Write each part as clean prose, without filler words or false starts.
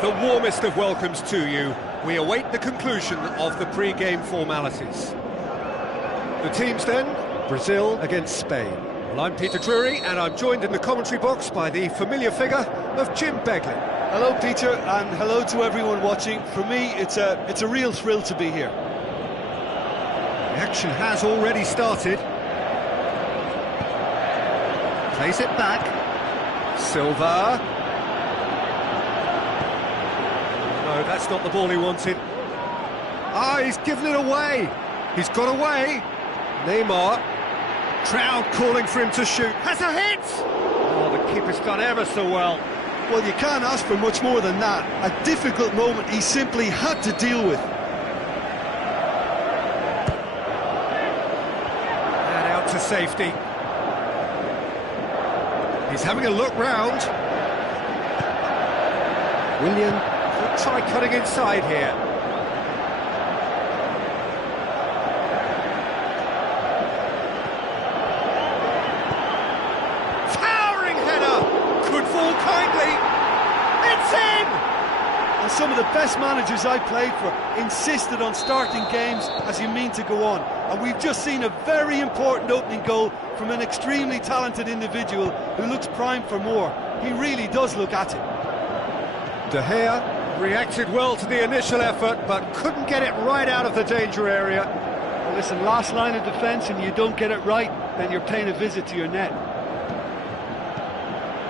The warmest of welcomes to you. We await the conclusion of the pre-game formalities. The teams then, Brazil against Spain. Well, I'm Peter Drury, and I'm joined in the commentary box by the familiar figure of Jim Beglin. Hello, Peter, and hello to everyone watching. For me, it's a real thrill to be here. The action has already started. Plays it back. Silva. No, that's not the ball he wanted. Ah, he's given it away. He's got away. Neymar. Crowd calling for him to shoot. Has a hit! Oh, the keeper's done ever so well. Well, you can't ask for much more than that. A difficult moment he simply had to deal with. And out to safety. He's having a look round. Willian could try cutting inside here. Towering header! Could fall kindly. It's in! And some of the best managers I played for insisted on starting games as you mean to go on. And we've just seen a very important opening goal from an extremely talented individual who looks primed for more. He really does look at it. De Gea reacted well to the initial effort, but couldn't get it right out of the danger area. Well, listen, last line of defence, and you don't get it right, then you're paying a visit to your net.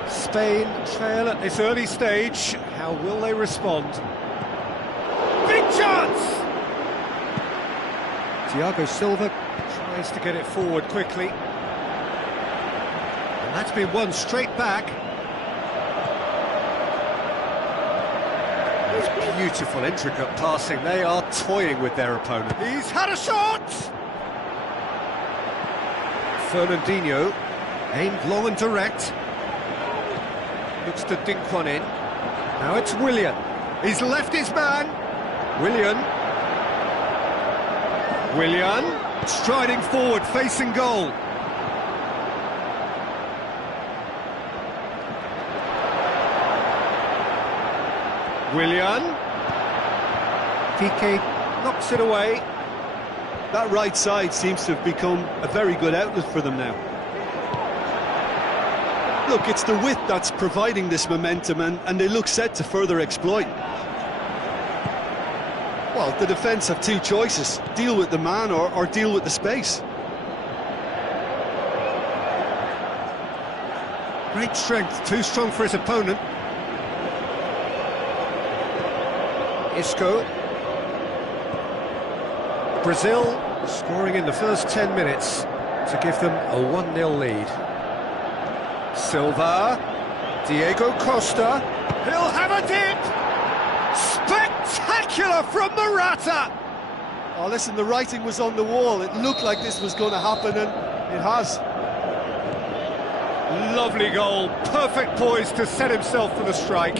Spain trail at this early stage. How will they respond? Big chance! Thiago Silva tries to get it forward quickly. And that's been won straight back. It's beautiful, intricate passing. They are toying with their opponent. He's had a shot! Fernandinho, aimed long and direct. Looks to dink one in. Now it's Willian. He's left his man. Willian, striding forward, facing goal. Willian. Piqué knocks it away. That right side seems to have become a very good outlet for them now. Look, it's the width that's providing this momentum, and they look set to further exploit. Well, the defence have two choices: deal with the man or deal with the space. Great strength, too strong for his opponent. Isco. Brazil scoring in the first 10 minutes to give them a 1-0 lead. Silva, Diego Costa, he'll have a dip! Spectacular from Morata! Oh, listen, the writing was on the wall. It looked like this was going to happen, and it has. Lovely goal, perfect poise to set himself for the strike.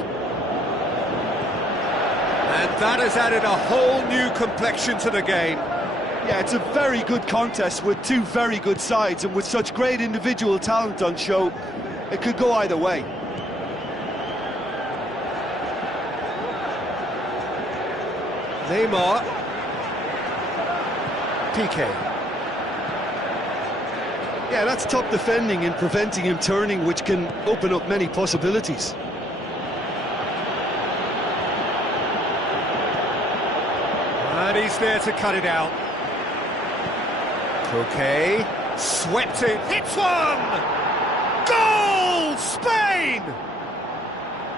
And that has added a whole new complexion to the game. Yeah, it's a very good contest with two very good sides, and with such great individual talent on show, it could go either way. Neymar. Piqué. Yeah, that's top defending and preventing him turning, which can open up many possibilities. And he's there to cut it out. Coquet, swept it, hits one! Goal! Spain!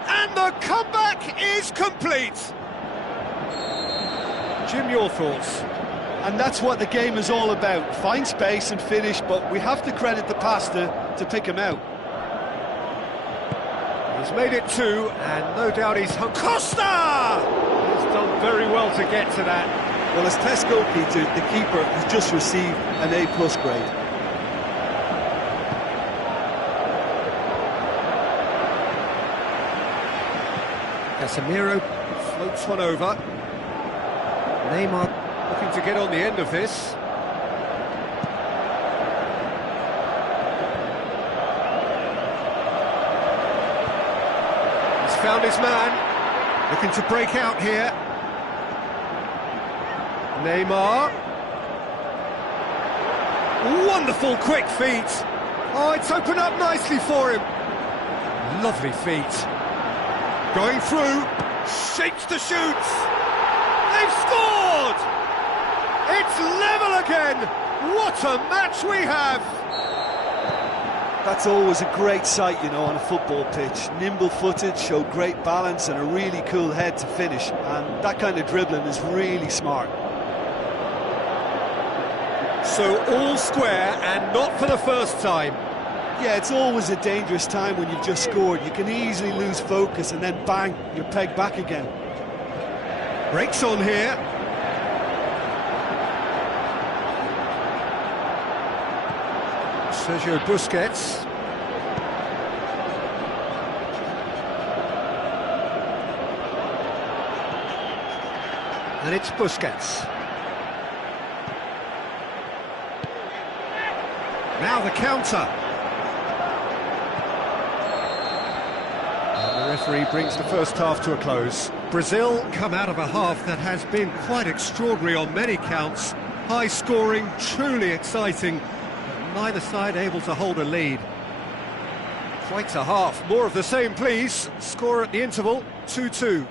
And the comeback is complete! Jim, your thoughts? And that's what the game is all about. Find space and finish, but we have to credit the pass to pick him out. He's made it two, and no doubt he's hung. Costa! He's done very well to get to that. Well, as test goal, Peter, the keeper has just received an A+ grade. Casemiro floats one over. Neymar looking to get on the end of this. He's found his man. Looking to break out here. Neymar. Wonderful quick feet. Oh, it's opened up nicely for him. Lovely feet. Going through. Shapes to shoot. They've scored! It's level again. What a match we have. That's always a great sight, you know, on a football pitch. Nimble-footed, showed great balance and a really cool head to finish. And that kind of dribbling is really smart. So all square and not for the first time. Yeah, it's always a dangerous time when you've just scored. You can easily lose focus and then bang, you're pegged back again. Breaks on here. Sergio Busquets. And it's Busquets. Now the counter. And the referee brings the first half to a close. Brazil come out of a half that has been quite extraordinary on many counts. High scoring, truly exciting. Neither side able to hold a lead. Quite a half. More of the same, please. Score at the interval, 2-2.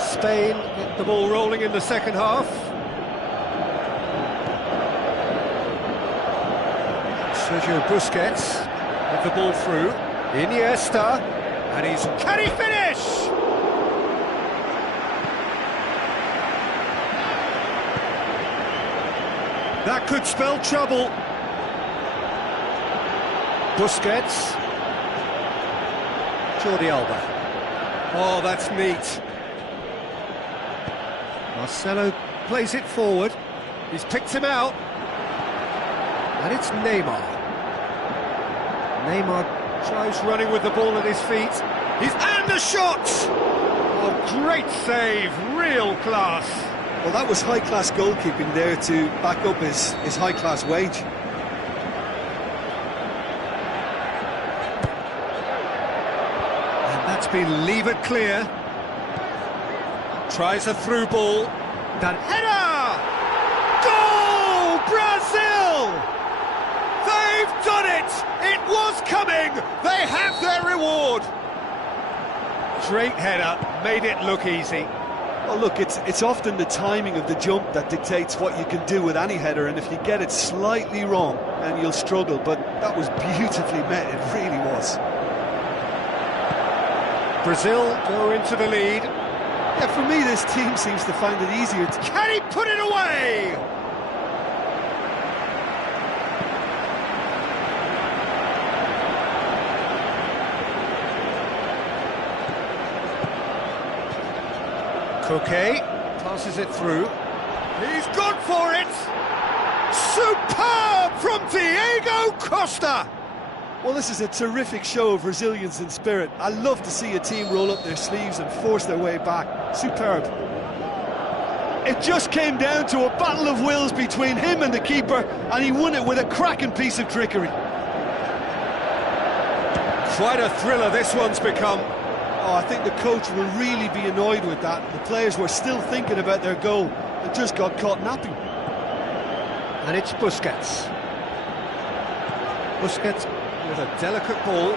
Spain get the ball rolling in the second half. Sergio Busquets with the ball through. Iniesta, and can he finish? That could spell trouble. Busquets. Jordi Alba. Oh, that's neat. Marcelo plays it forward. He's picked him out. And it's Neymar. Neymar tries running with the ball at his feet. And the shot! Oh, great save, real class. Well, that was high-class goalkeeping there to back up his high-class wage. And that's been levered clear. Tries a through ball. That header! Goal! Brazil! They've done it! It was coming! They have their reward! Great header, made it look easy. Well, look, it's often the timing of the jump that dictates what you can do with any header, and if you get it slightly wrong, then you'll struggle, but that was beautifully met, it really was. Brazil go into the lead. Yeah, for me, this team seems to find it easier to... Can he put it away? Koke passes it through. He's gone for it! Superb from Diego Costa! Well, this is a terrific show of resilience and spirit. I love to see a team roll up their sleeves and force their way back. Superb. It just came down to a battle of wills between him and the keeper, and he won it with a cracking piece of trickery. Quite a thriller this one's become. Oh, I think the coach will really be annoyed with that. The players were still thinking about their goal and just got caught napping. And it's Busquets. Busquets with a delicate ball.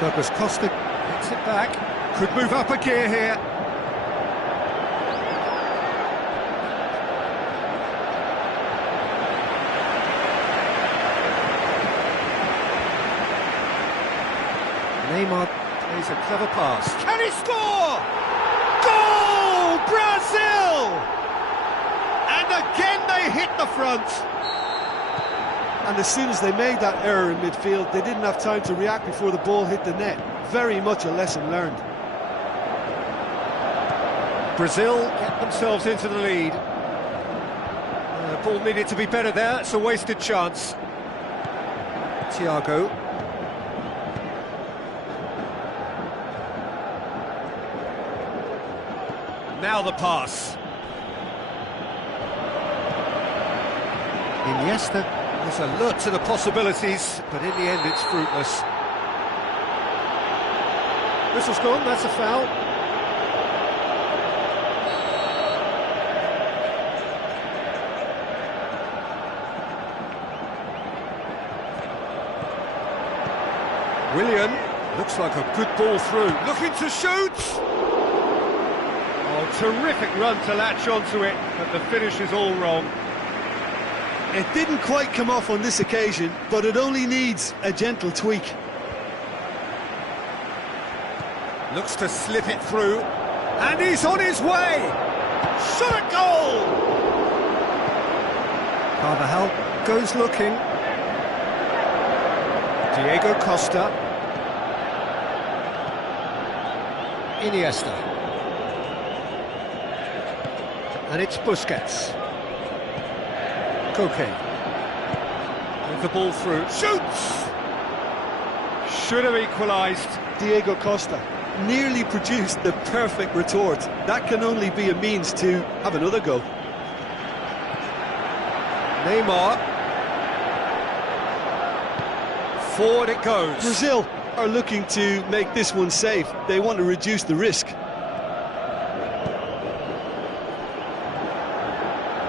Douglas Costa hits it back. Could move up a gear here. Neymar plays a clever pass. Can he score? Goal! Brazil! And again they hit the front. And as soon as they made that error in midfield, they didn't have time to react before the ball hit the net. Very much a lesson learned. Brazil get themselves into the lead. Ball needed to be better there, it's a wasted chance. Thiago. Now the pass. Iniesta was alert to the possibilities, but in the end it's fruitless. Whistle's gone, that's a foul. Willian, looks like a good ball through, looking to shoot! Oh, terrific run to latch onto it, but the finish is all wrong. It didn't quite come off on this occasion, but it only needs a gentle tweak. Looks to slip it through, and he's on his way! Shot at goal! Carvajal goes looking. Diego Costa. Iniesta. And it's Busquets. Koke. With the ball through. Shoots! Should have equalised. Diego Costa nearly produced the perfect retort. That can only be a means to have another go. Neymar. Forward it goes. Brazil are looking to make this one safe. They want to reduce the risk.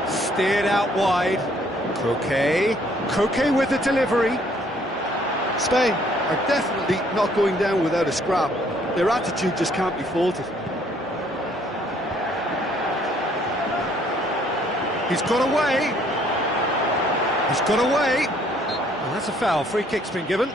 Steered out wide. Koke with the delivery. Spain are definitely not going down without a scrap. Their attitude just can't be faulted. He's got away. He's got away. And that's a foul. Free kick's been given.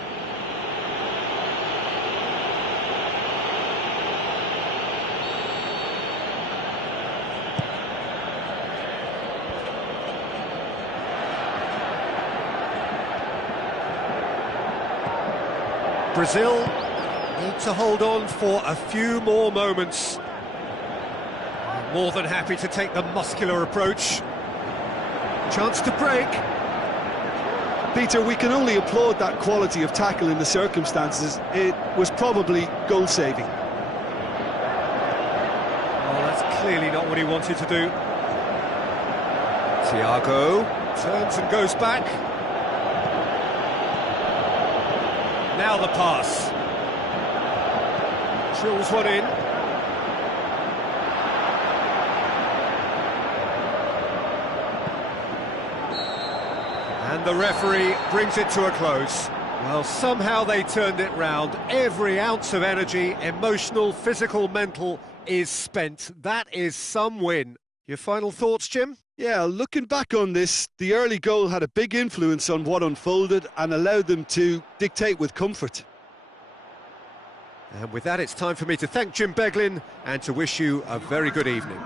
Brazil need to hold on for a few more moments. More than happy to take the muscular approach. Chance to break. Peter, we can only applaud that quality of tackle in the circumstances. It was probably goal-saving. Oh, that's clearly not what he wanted to do. Thiago turns and goes back. Now the pass. Drills one in. And the referee brings it to a close. Well, somehow they turned it round. Every ounce of energy, emotional, physical, mental, is spent. That is some win. Your final thoughts, Jim? Yeah, looking back on this, the early goal had a big influence on what unfolded and allowed them to dictate with comfort. And with that, it's time for me to thank Jim Beglin and to wish you a very good evening.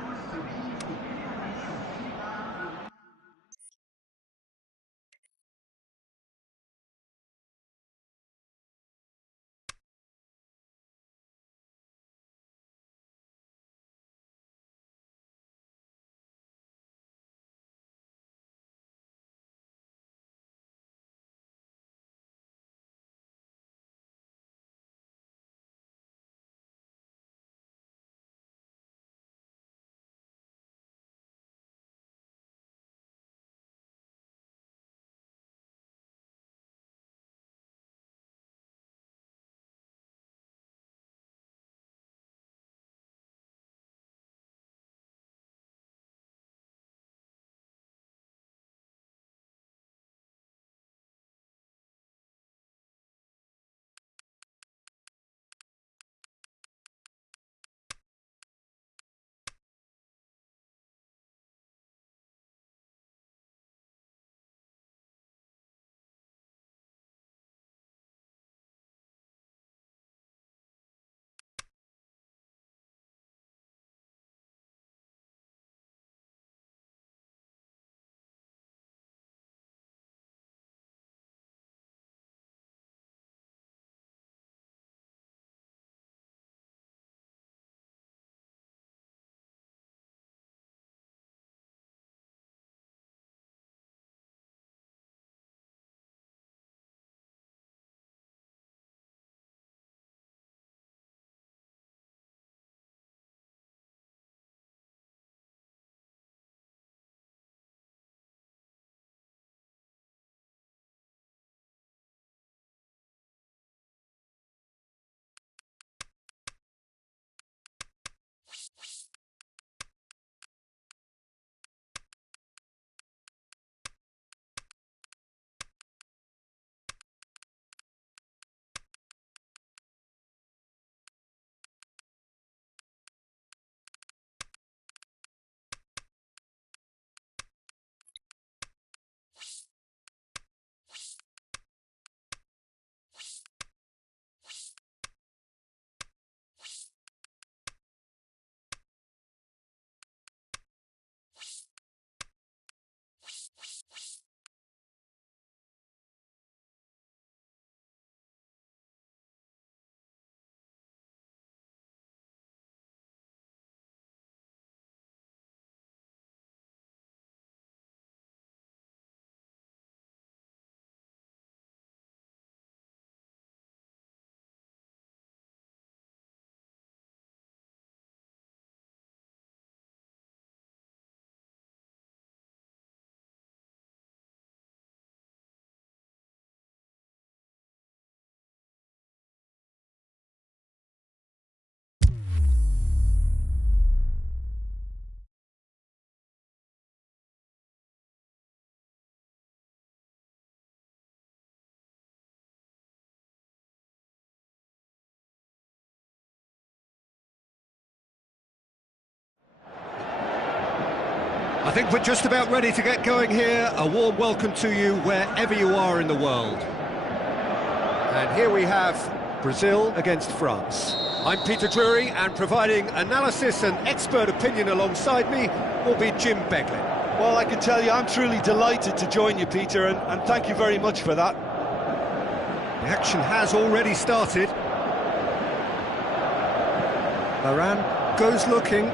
I think we're just about ready to get going here. A warm welcome to you wherever you are in the world. And here we have Brazil against France. I'm Peter Drury, and providing analysis and expert opinion alongside me will be Jim Beglin. Well, I can tell you I'm truly delighted to join you, Peter, and thank you very much for that. The action has already started. Varane goes looking.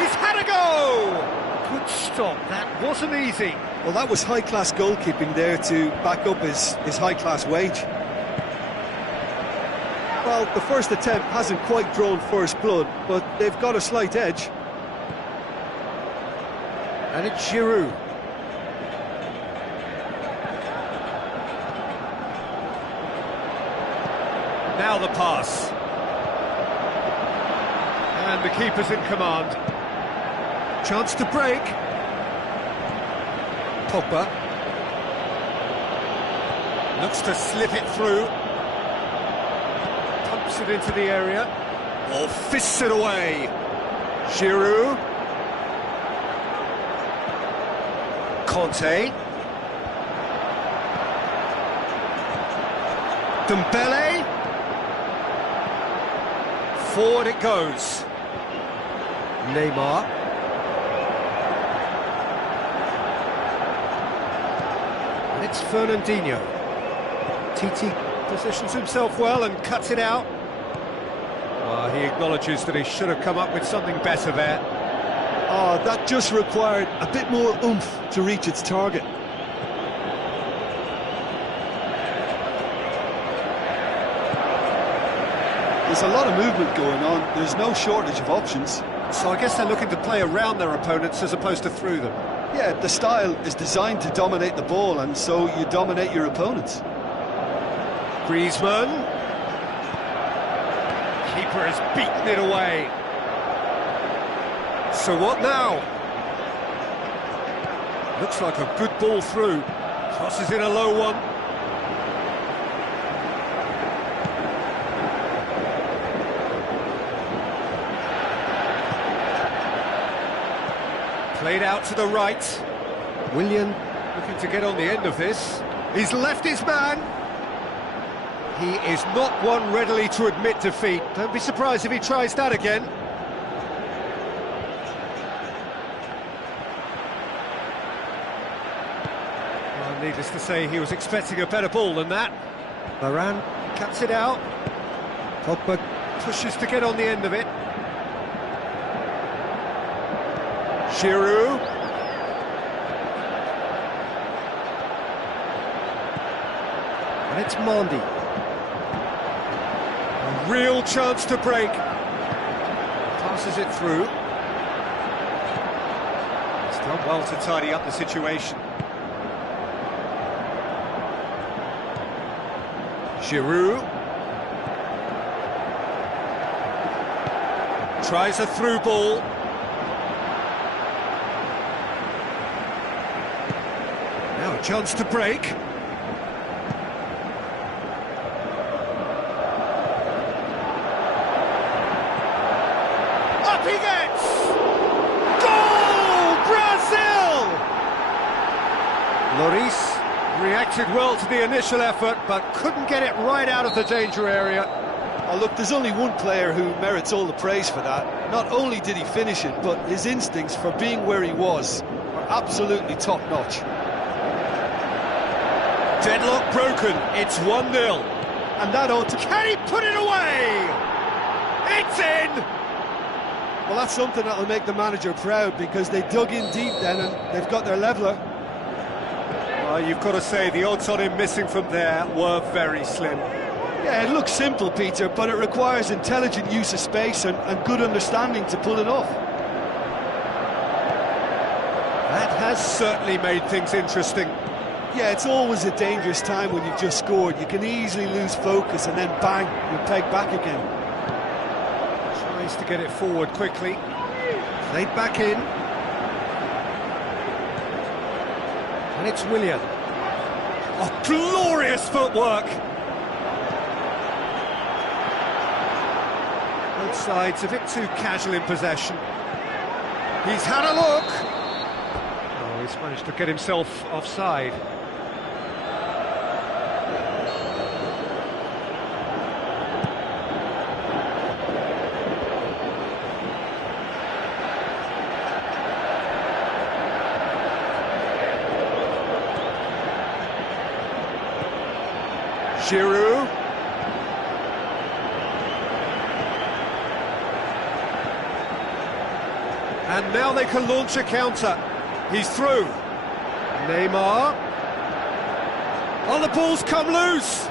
He's had a go! Good stop, that wasn't easy. Well, that was high-class goalkeeping there to back up his high-class wage. Well, the first attempt hasn't quite drawn first blood, but they've got a slight edge. And it's Giroud. Now the pass. And the keeper's in command. Chance to break. Pogba. Looks to slip it through. Pumps it into the area. Or fists it away. Giroud. Conte. Dembele. Forward it goes. Neymar. And it's Fernandinho. Titi positions himself well and cuts it out. Well, he acknowledges that he should have come up with something better there. Oh, that just required a bit more oomph to reach its target. There's a lot of movement going on. There's no shortage of options. So I guess they're looking to play around their opponents as opposed to through them. Yeah, the style is designed to dominate the ball, and so you dominate your opponents. Griezmann. Keeper has beaten it away. So what now? Looks like a good ball through. Crosses in a low one. Played out to the right. Willian looking to get on the end of this. He's left his man. He is not one readily to admit defeat. Don't be surprised if he tries that again. Well, needless to say, he was expecting a better ball than that. Varane cuts it out. Pogba pushes to get on the end of it. Giroud. And it's Mondi. A real chance to break. Passes it through. He's done well to tidy up the situation. Giroud. Tries a through ball. Now a chance to break. Up he gets! Goal! Brazil! Lloris reacted well to the initial effort, but couldn't get it right out of the danger area. Oh, look, there's only one player who merits all the praise for that. Not only did he finish it, but his instincts for being where he was are absolutely top-notch. Deadlock broken, it's 1-0. And that ought to... Can he put it away? It's in! Well, that's something that'll make the manager proud, because they dug in deep then and they've got their leveller. Well, you've got to say the odds on him missing from there were very slim. Yeah, it looks simple, Peter, but it requires intelligent use of space and good understanding to pull it off. That has certainly made things interesting. Yeah, it's always a dangerous time when you've just scored. You can easily lose focus and then bang, you're pegged back again. Tries to get it forward quickly. Played back in. And it's Willian. Oh, glorious footwork! Both sides a bit too casual in possession. He's had a look. Oh, he's managed to get himself offside. Giroud. And now they can launch a counter. He's through. Neymar. Oh, the ball's come loose.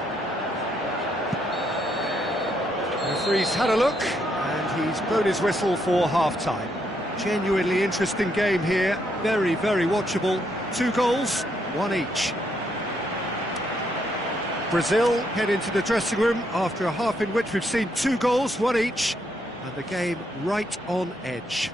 The referee's had a look, and he's blown his whistle for half-time. Genuinely interesting game here. Very, very watchable. 2 goals, 1 each. Brazil head into the dressing room after a half in which we've seen 2 goals, 1 each, and the game right on edge.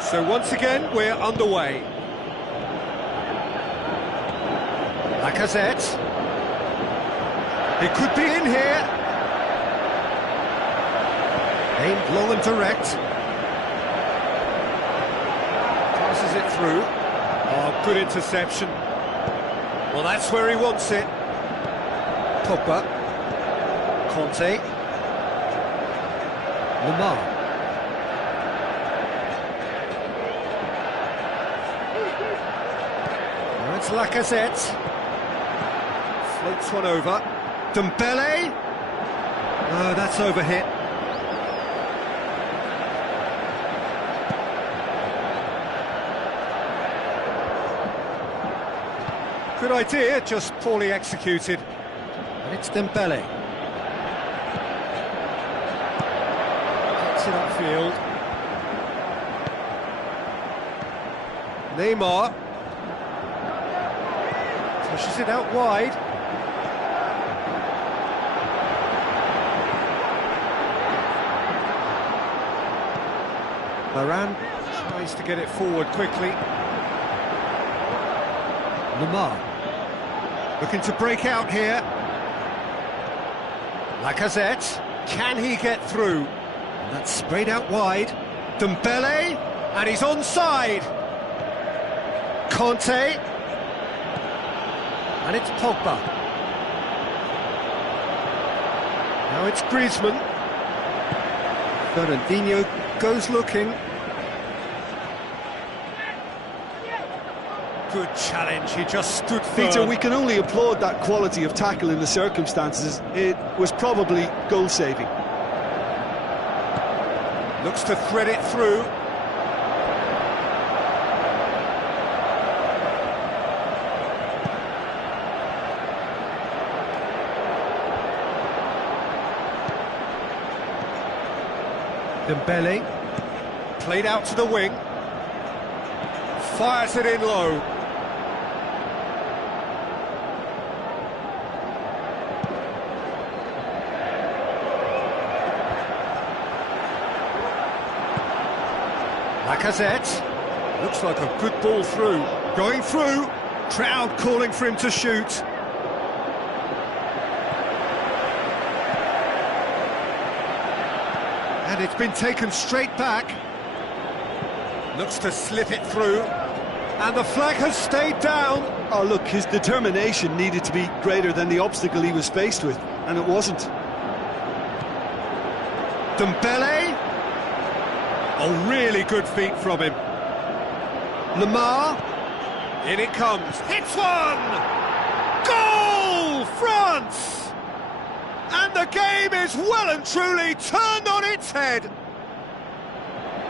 So once again, we're underway. Lacazette. It could be in here. Aimed long and direct. Passes it through. Oh, good interception. Well, that's where he wants it. Pogba. Conte. Lamar. Now it's Lacazette. Floats one over. Dembele. Oh, that's overhit. Good idea, just poorly executed. And it's Dembele. Gets it upfield. Neymar. Pushes it out wide. Varane tries to get it forward quickly. Lamar. Looking to break out here. Lacazette. Can he get through? And that's sprayed out wide. Dembele. And he's onside. Conte. And it's Pogba. Now it's Griezmann. Fernandinho goes looking. Good challenge, he just stood firm. Peter, we can only applaud that quality of tackle in the circumstances. It was probably goal-saving. Looks to thread it through. Dembele, played out to the wing, fires it in low. Lacazette, looks like a good ball through, going through, crowd calling for him to shoot. And it's been taken straight back. Looks to slip it through. And the flag has stayed down. Oh, look, his determination needed to be greater than the obstacle he was faced with, and it wasn't. Dembele. Oh, really good feet from him. Lamar. In it comes. Hits one! Goal! France! And the game is well and truly turned on its head.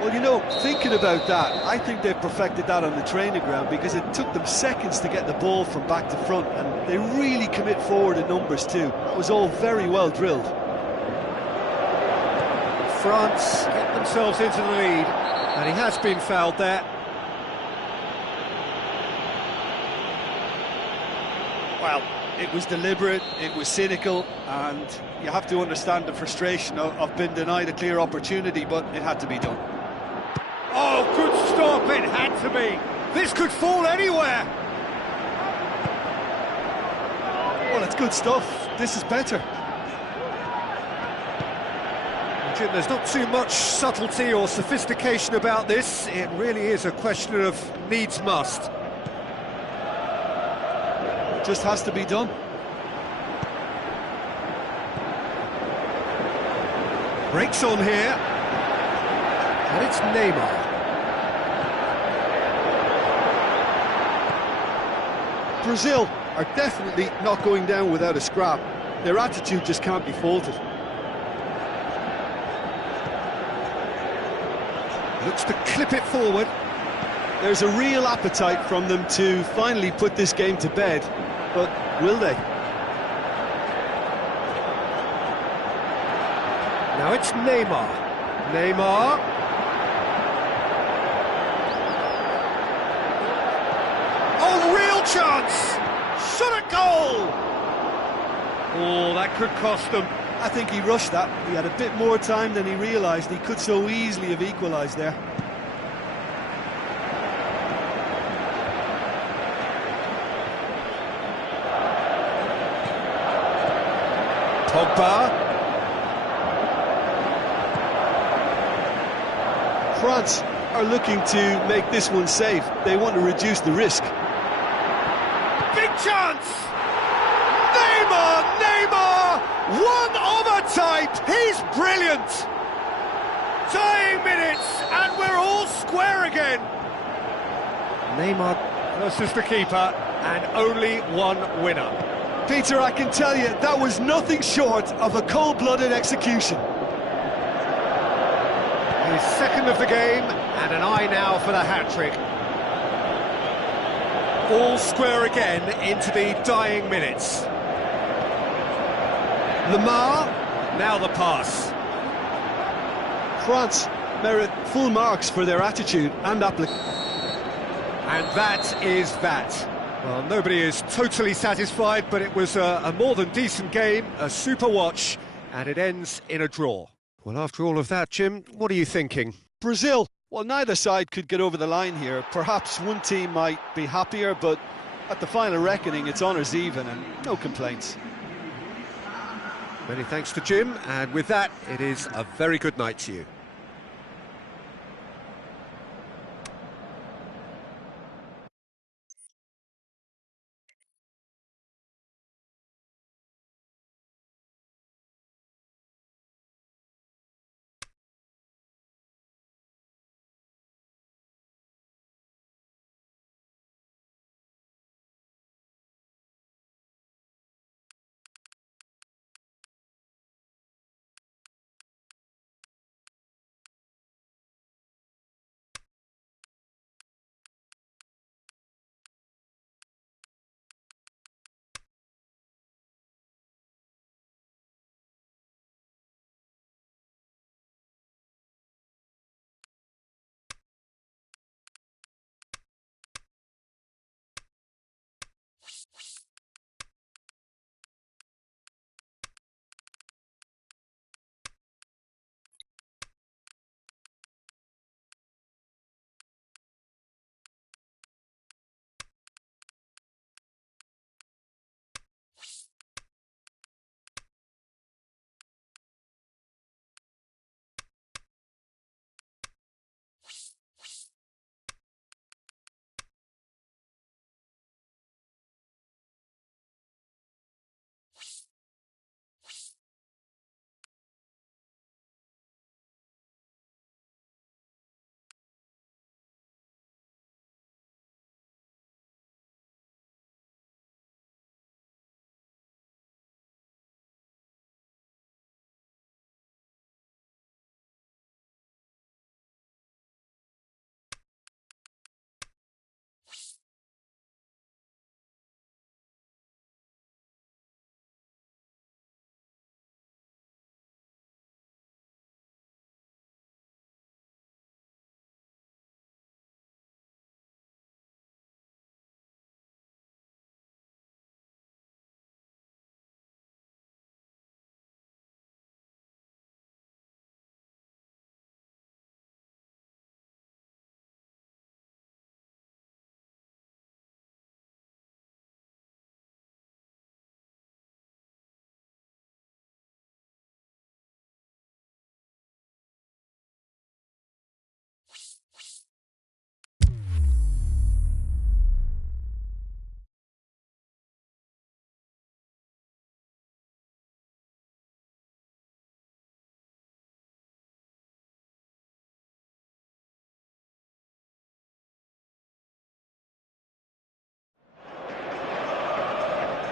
Well, you know, thinking about that, I think they've perfected that on the training ground because it took them seconds to get the ball from back to front, and they really commit forward in numbers too. It was all very well drilled. France get themselves into the lead, and he has been fouled there. Well, it was deliberate, it was cynical, and you have to understand the frustration of being denied a clear opportunity, but it had to be done. Oh, good stop, it had to be. This could fall anywhere. Well, it's good stuff. This is better. Jim, there's not too much subtlety or sophistication about this. It really is a question of needs must. It just has to be done. Breaks on here. And it's Neymar. Brazil are definitely not going down without a scrap. Their attitude just can't be faulted. Looks to clip it forward. There's a real appetite from them to finally put this game to bed, but will they? Now it's Neymar. Neymar. Oh, real chance! Shot at goal! Oh, that could cost them. I think he rushed that. He had a bit more time than he realised. He could so easily have equalised there. Pogba. France are looking to make this one safe. They want to reduce the risk. Big chance! Neymar! Neymar! One of a type! He's brilliant! Dying minutes, and we're all square again. Neymar versus the keeper, and only one winner. Peter, I can tell you, that was nothing short of a cold-blooded execution. His second of the game, and an eye now for the hat-trick. All square again into the dying minutes. Lamar, now the pass. France merit full marks for their attitude and application. And that is that. Well, nobody is totally satisfied, but it was a more than decent game, a super watch, and it ends in a draw. Well, after all of that, Jim, what are you thinking? Brazil, well, neither side could get over the line here. Perhaps one team might be happier, but at the final reckoning, it's honours even and no complaints. Many thanks to Jim, and with that, it is a very good night to you.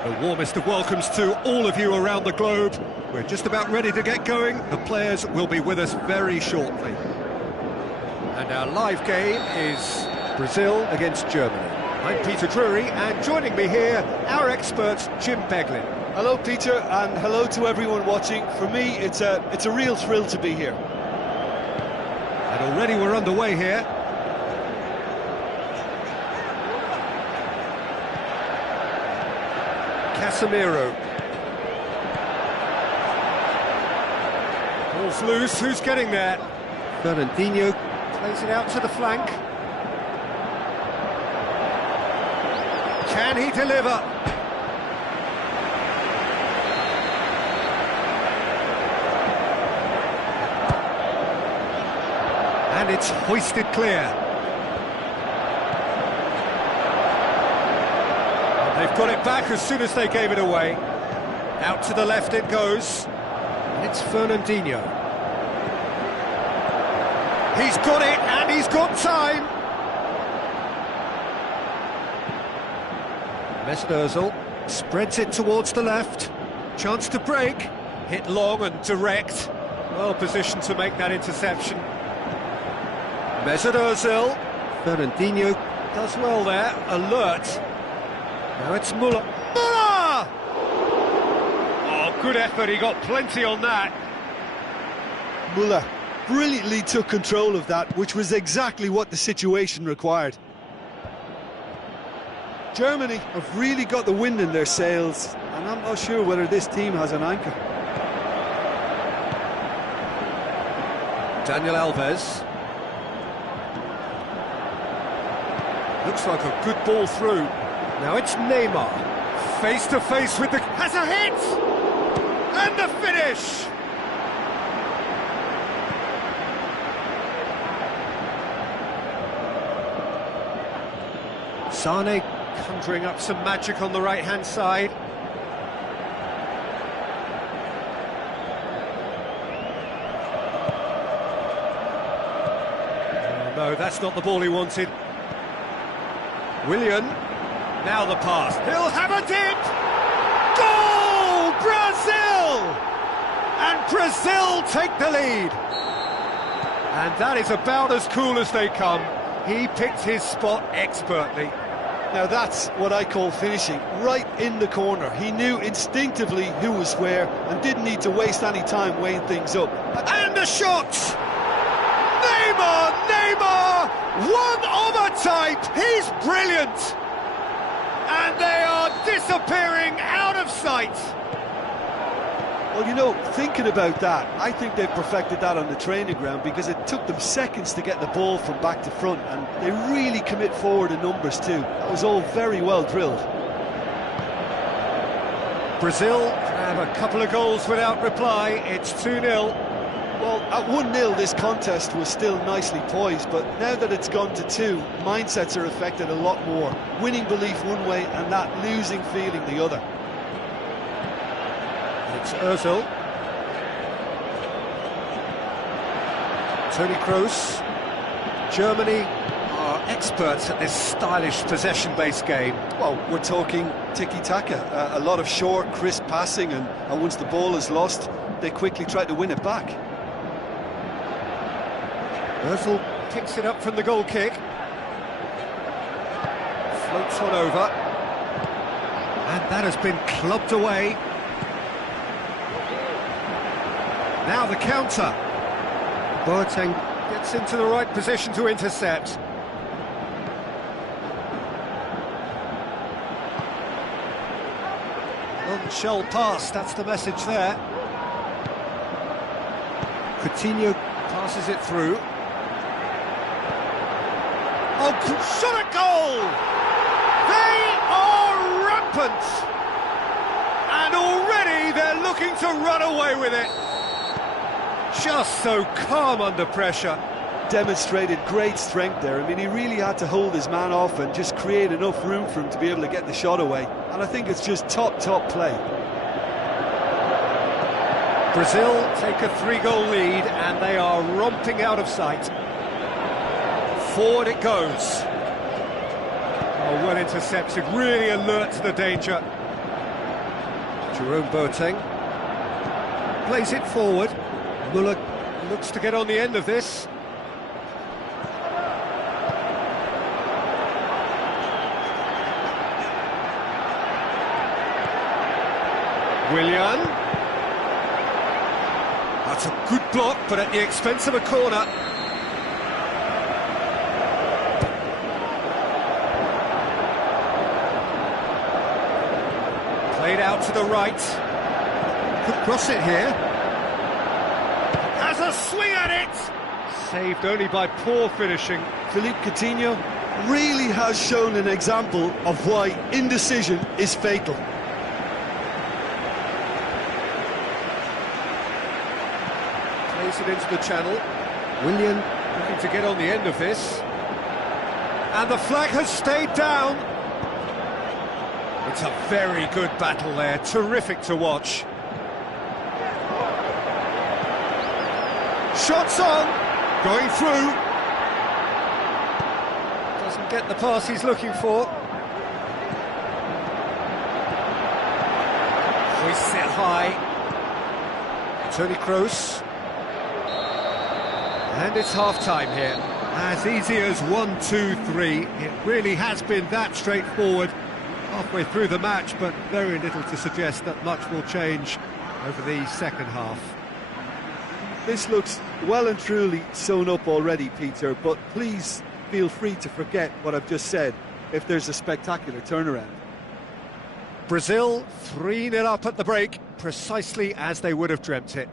The warmest of welcomes to all of you around the globe. We're just about ready to get going. The players will be with us very shortly. And our live game is Brazil against Germany. I'm Peter Drury, and joining me here, our expert, Jim Beglin. Hello, Peter, and hello to everyone watching. For me, it's a real thrill to be here. And already we're underway here. Casemiro. Ball's loose, who's getting there? Fernandinho plays it out to the flank. Can he deliver? And it's hoisted clear. And they've got it back as soon as they gave it away. Out to the left it goes. It's Fernandinho. He's got it, and he's got time. Mesut Ozil spreads it towards the left. Chance to break. Hit long and direct. Well positioned to make that interception. Mesut Ozil. Fernandinho does well there. Alert. Now it's Müller. Müller! Oh, good effort. He got plenty on that. Müller brilliantly took control of that, which was exactly what the situation required. Germany have really got the wind in their sails, and I'm not sure whether this team has an anchor. Daniel Alves. Looks like a good ball through. Now it's Neymar. Face to face with the... Has a hit! And the finish! Sane conjuring up some magic on the right-hand side. Oh, no, that's not the ball he wanted. Willian, now the pass. He'll have a dip! Goal! Brazil! And Brazil take the lead. And that is about as cool as they come. He picked his spot expertly. Now that's what I call finishing, right in the corner. He knew instinctively who was where and didn't need to waste any time weighing things up. And the shot! Neymar! Neymar! One of a type! He's brilliant! And they are disappearing out of sight. Well, you know, thinking about that, I think they've perfected that on the training ground, because it took them seconds to get the ball from back to front, and they really commit forward in numbers too. That was all very well drilled. Brazil have a couple of goals without reply. It's 2-0. Well, at 1-0 this contest was still nicely poised, but now that it's gone to 2, mindsets are affected a lot more. Winning belief one way and that losing feeling the other. It's Ozil. Toni Kroos. Germany are experts at this stylish possession-based game. Well, we're talking tiki-taka, a lot of short, crisp passing, and once the ball is lost, they quickly try to win it back. Ozil picks it up from the goal kick. Floats one over. And that has been clubbed away. Now the counter. Boateng gets into the right position to intercept. Shell pass, that's the message there. Coutinho passes it through. Oh, shot a goal! They are rampant! And already they're looking to run away with it. Just so calm under pressure. Demonstrated great strength there. I mean, he really had to hold his man off and just create enough room for him to be able to get the shot away. And I think it's just top play. Brazil take a 3-goal lead and they are romping out of sight. Forward it goes. Oh, well intercepted, really alert to the danger. Jerome Boateng plays it forward. Muller looks to get on the end of this. Willian. That's a good block, but at the expense of a corner. Played out to the right. Could cross it here. Has a swing at it! Saved only by poor finishing. Philippe Coutinho really has shown an example of why indecision is fatal. Plays it into the channel. Willian looking to get on the end of this. And the flag has stayed down. It's a very good battle there, terrific to watch. Shots on, going through. Doesn't get the pass he's looking for. Hoists it high. Toni Kroos. And it's half-time here. As easy as 1, 2, 3. It really has been that straightforward halfway through the match, but very little to suggest that much will change over the second half. This looks well and truly sewn up already, Peter, but please feel free to forget what I've just said if there's a spectacular turnaround. Brazil 3-0 up at the break, precisely as they would have dreamt it.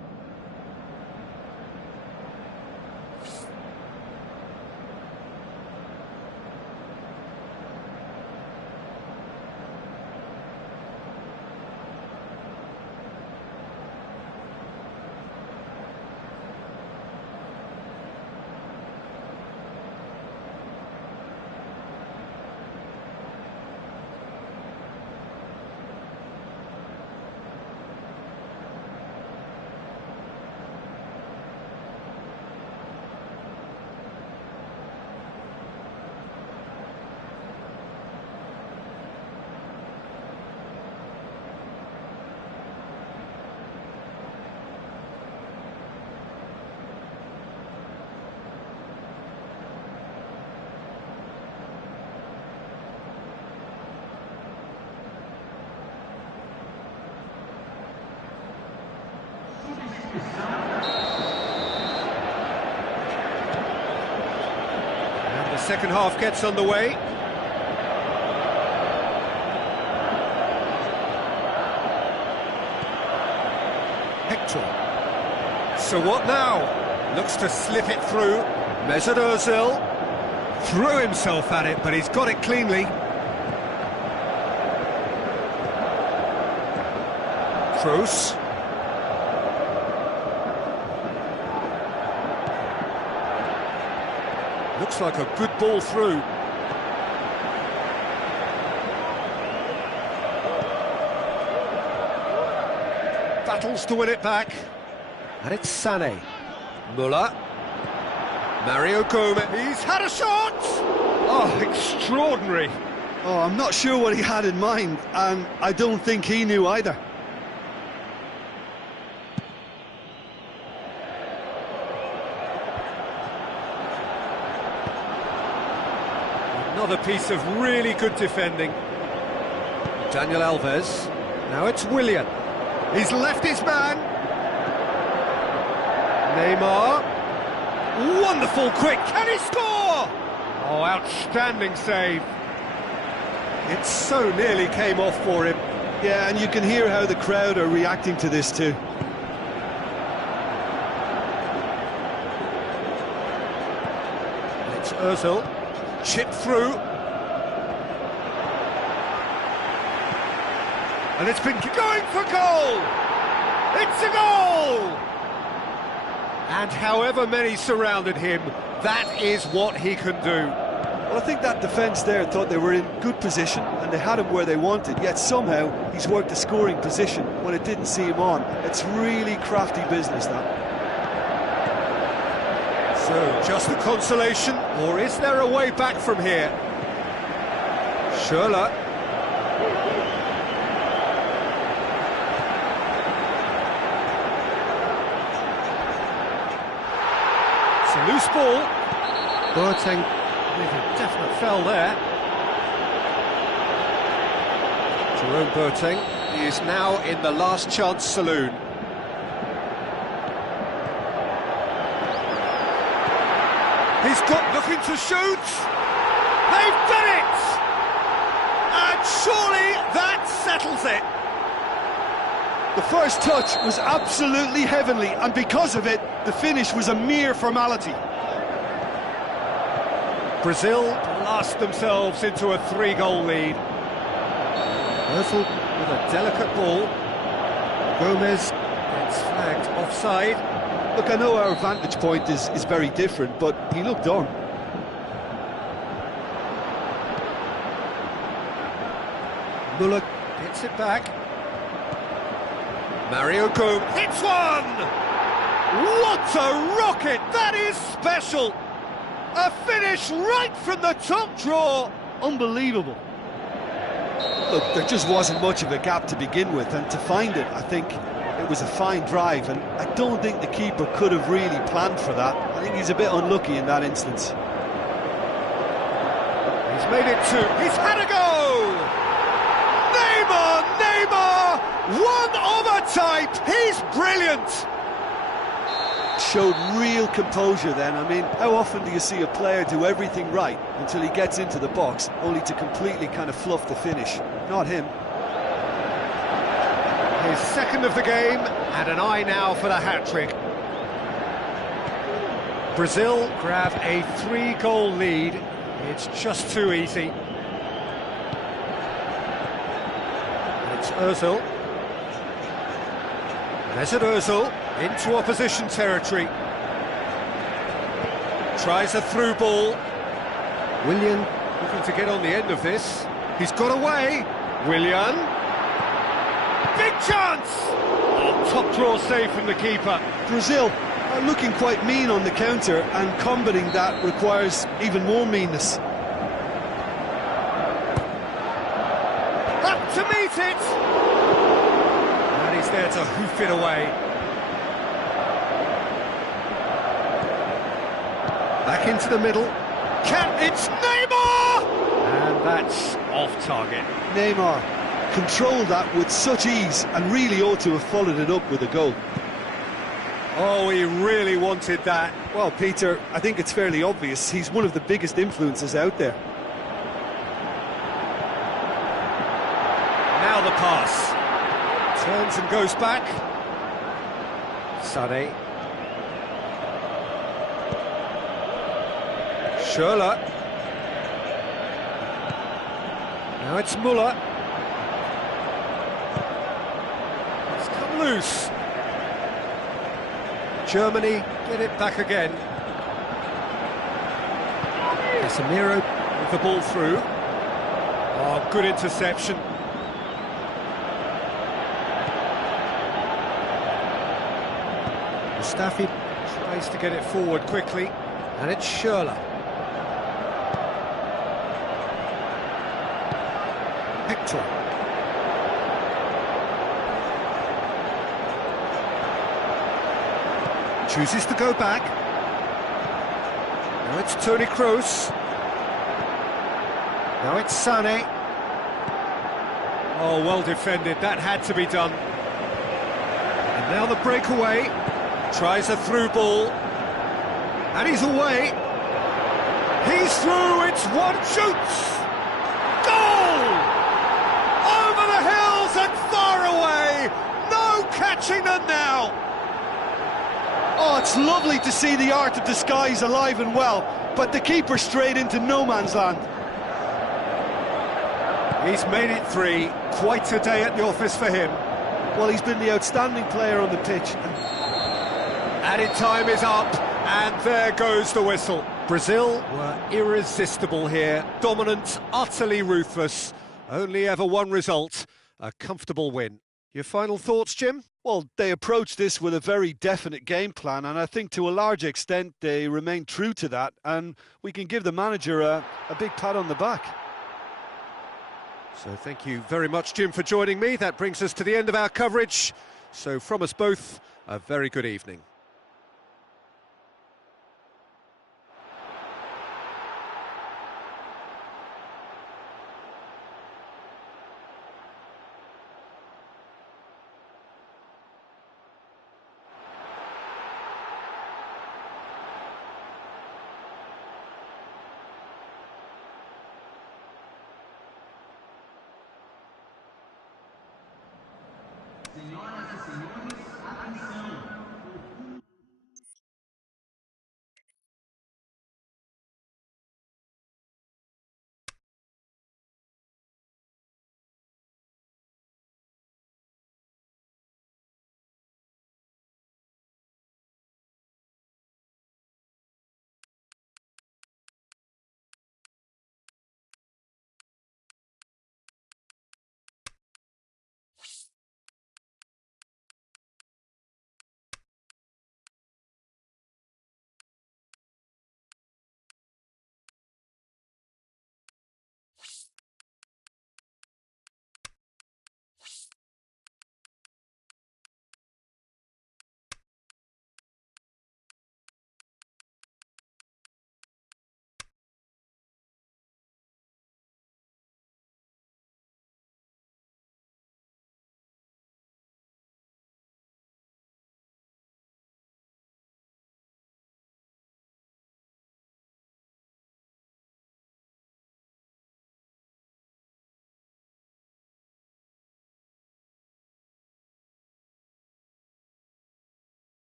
And the second half gets underway. Hector. So what now? Looks to slip it through. Mesut Ozil threw himself at it, but he's got it cleanly. Kroos. Looks like a good ball through. Battles to win it back. And it's Sané. Muller. Mario Gomez. He's had a shot! Oh, extraordinary. Oh, I'm not sure what he had in mind, and I don't think he knew either. Another piece of really good defending. Daniel Alves. Now it's Willian. He's left his man. Neymar. Wonderful quick. Can he score? Oh, outstanding save. It so nearly came off for him. Yeah, and you can hear how the crowd are reacting to this too. It's Ozil. Chip through. And it's been going for goal! It's a goal! And however many surrounded him, that is what he can do. Well, I think that defence there thought they were in good position and they had him where they wanted, yet somehow he's worked a scoring position when it didn't see him on. It's really crafty business, that. So, just a consolation, or is there a way back from here? Schürrle. Loose ball. Boateng with a definite fell there. Jerome Boateng, he is now in the last chance saloon. He's got looking to shoot. They've done it! And surely that settles it. The first touch was absolutely heavenly, and because of it, the finish was a mere formality. Brazil blast themselves into a 3-goal lead. Özil with a delicate ball. Gomez gets flagged offside. Look, I know our vantage point is very different, but he looked on. Muller gets it back. Mario Gomez hits one! What a rocket! That is special! A finish right from the top drawer! Unbelievable. Look, there just wasn't much of a gap to begin with, and to find it, I think it was a fine drive, and I don't think the keeper could have really planned for that. I think he's a bit unlucky in that instance. He's made it two. He's had a go! Neymar! One of a type! He's brilliant! Showed real composure then. I mean, how often do you see a player do everything right until he gets into the box, only to completely kind of fluff the finish? Not him. His second of the game, and an eye now for the hat-trick. Brazil grab a 3-goal lead. It's just too easy. It's Özil. Mesut Özil into opposition territory. Tries a through ball. Willian looking to get on the end of this. He's got away. Willian. Big chance! Oh, top draw save from the keeper. Brazil are looking quite mean on the counter, and combating that requires even more meanness. Up to meet it! And he's there to hoof it away. Back into the middle. It's Neymar! And that's off target. Neymar controlled that with such ease and really ought to have followed it up with a goal. Oh, he really wanted that. Well, Peter, I think it's fairly obvious he's one of the biggest influences out there. Now the pass. Turns and goes back. Sané. Schürrle. Now it's Muller. It's come loose. Germany get it back again. Casemiro with the ball through. Oh, good interception. Mustafi tries to get it forward quickly, and it's Schürrle. Hector. Chooses to go back. Now it's Toni Kroos. Now it's Sané. Oh, well defended, that had to be done. And now the breakaway. Tries a through ball. And he's away. He's through, it's one, shoots! Goal! Over the hills and far away! No catching them now! Oh, it's lovely to see the art of disguise alive and well, but the keeper straight into no man's land. He's made it three. Quite a day at the office for him. Well, he's been the outstanding player on the pitch. Added time is up, and there goes the whistle. Brazil were irresistible here. Dominant, utterly ruthless. Only ever one result, a comfortable win. Your final thoughts, Jim? Well, they approached this with a very definite game plan, and I think to a large extent they remain true to that, and we can give the manager a big pat on the back. So thank you very much, Jim, for joining me. That brings us to the end of our coverage. So from us both, a very good evening.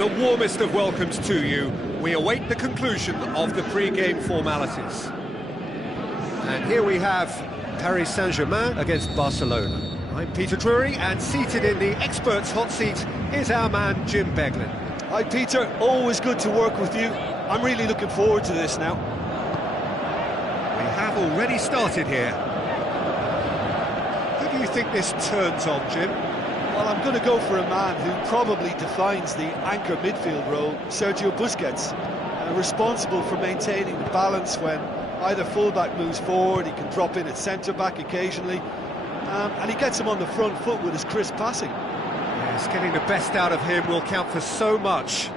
The warmest of welcomes to you. We await the conclusion of the pre-game formalities. And here we have Paris Saint-Germain against Barcelona. I'm Peter Drury, and seated in the experts' hot seat is our man Jim Beglin. Hi Peter, always good to work with you. I'm really looking forward to this now. We have already started here. Who do you think this turns on, Jim? Well, I'm going to go for a man who probably defines the anchor midfield role, Sergio Busquets, responsible for maintaining the balance when either fullback moves forward. He can drop in at centre-back occasionally, and he gets him on the front foot with his crisp passing. Yes, getting the best out of him will count for so much.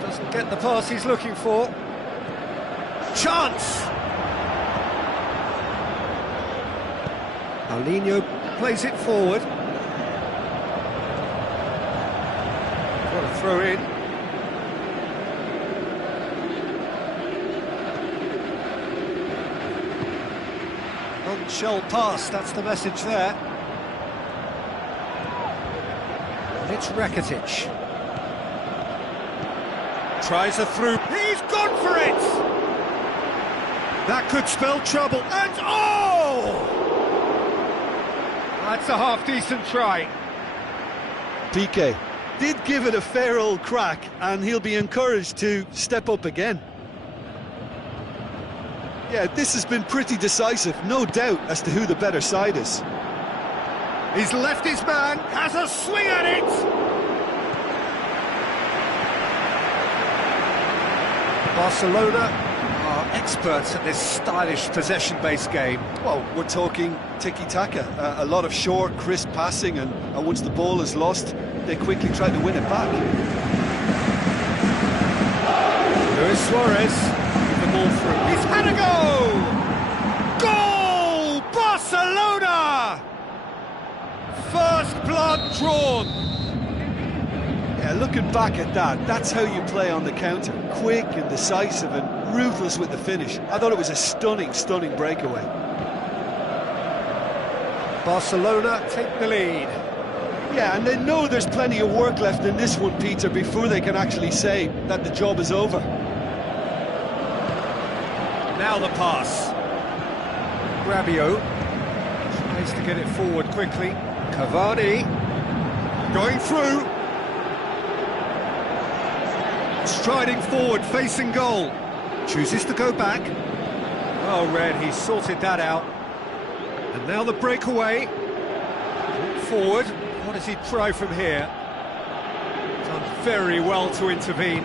Doesn't get the pass he's looking for. Chance! Paulinho plays it forward. Got to throw in. Non-shell pass, that's the message there. And it's Rakitic. Tries a through. He's gone for it! That could spell trouble. And oh! That's a half-decent try. Piqué did give it a fair old crack, and he'll be encouraged to step up again. Yeah, this has been pretty decisive, no doubt as to who the better side is. He's left his man, has a swing at it! Barcelona are experts at this stylish possession-based game. Well, we're talking tiki-taka, a lot of short, crisp passing, and once the ball is lost, they quickly try to win it back. Luis Suarez, the ball through. He's had a go! Goal! Barcelona! First blood drawn. Yeah, looking back at that, that's how you play on the counter. Quick and decisive and ruthless with the finish. I thought it was a stunning, stunning breakaway. Barcelona take the lead. Yeah, and they know there's plenty of work left in this one, Peter, before they can actually say that the job is over. Now the pass. Rabiot tries to get it forward quickly. Cavani going through. Striding forward, facing goal. Chooses to go back. Well read, he sorted that out. And now the breakaway. Forward. What does he try from here? Done very well to intervene.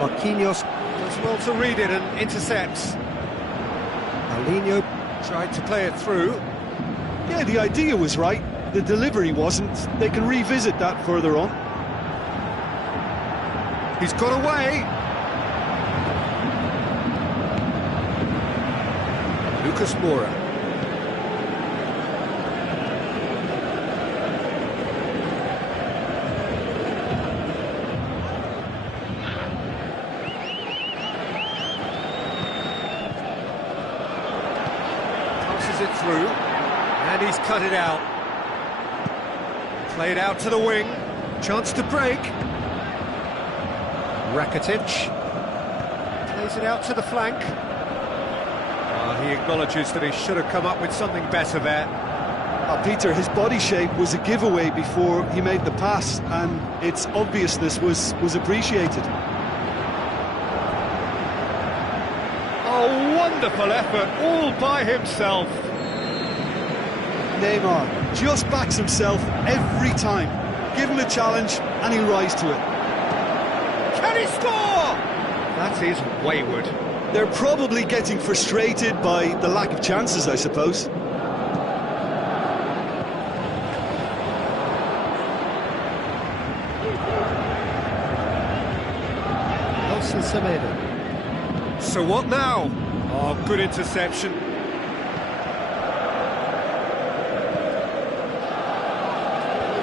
Marquinhos does well to read it and intercepts. Paulinho tried to play it through. Yeah, the idea was right. The delivery wasn't. They can revisit that further on. He's got away. Lucas Moura. Passes it through, and he's cut it out. Played out to the wing. Chance to break. Rakitic plays it out to the flank. He acknowledges that he should have come up with something better there. Peter, his body shape was a giveaway before he made the pass, and its obviousness was appreciated. Oh, wonderful effort, all by himself. Neymar just backs himself every time. Give him a challenge, and he'll rise to it. Can he score? That is wayward. They're probably getting frustrated by the lack of chances, I suppose. So what now? Oh, good interception.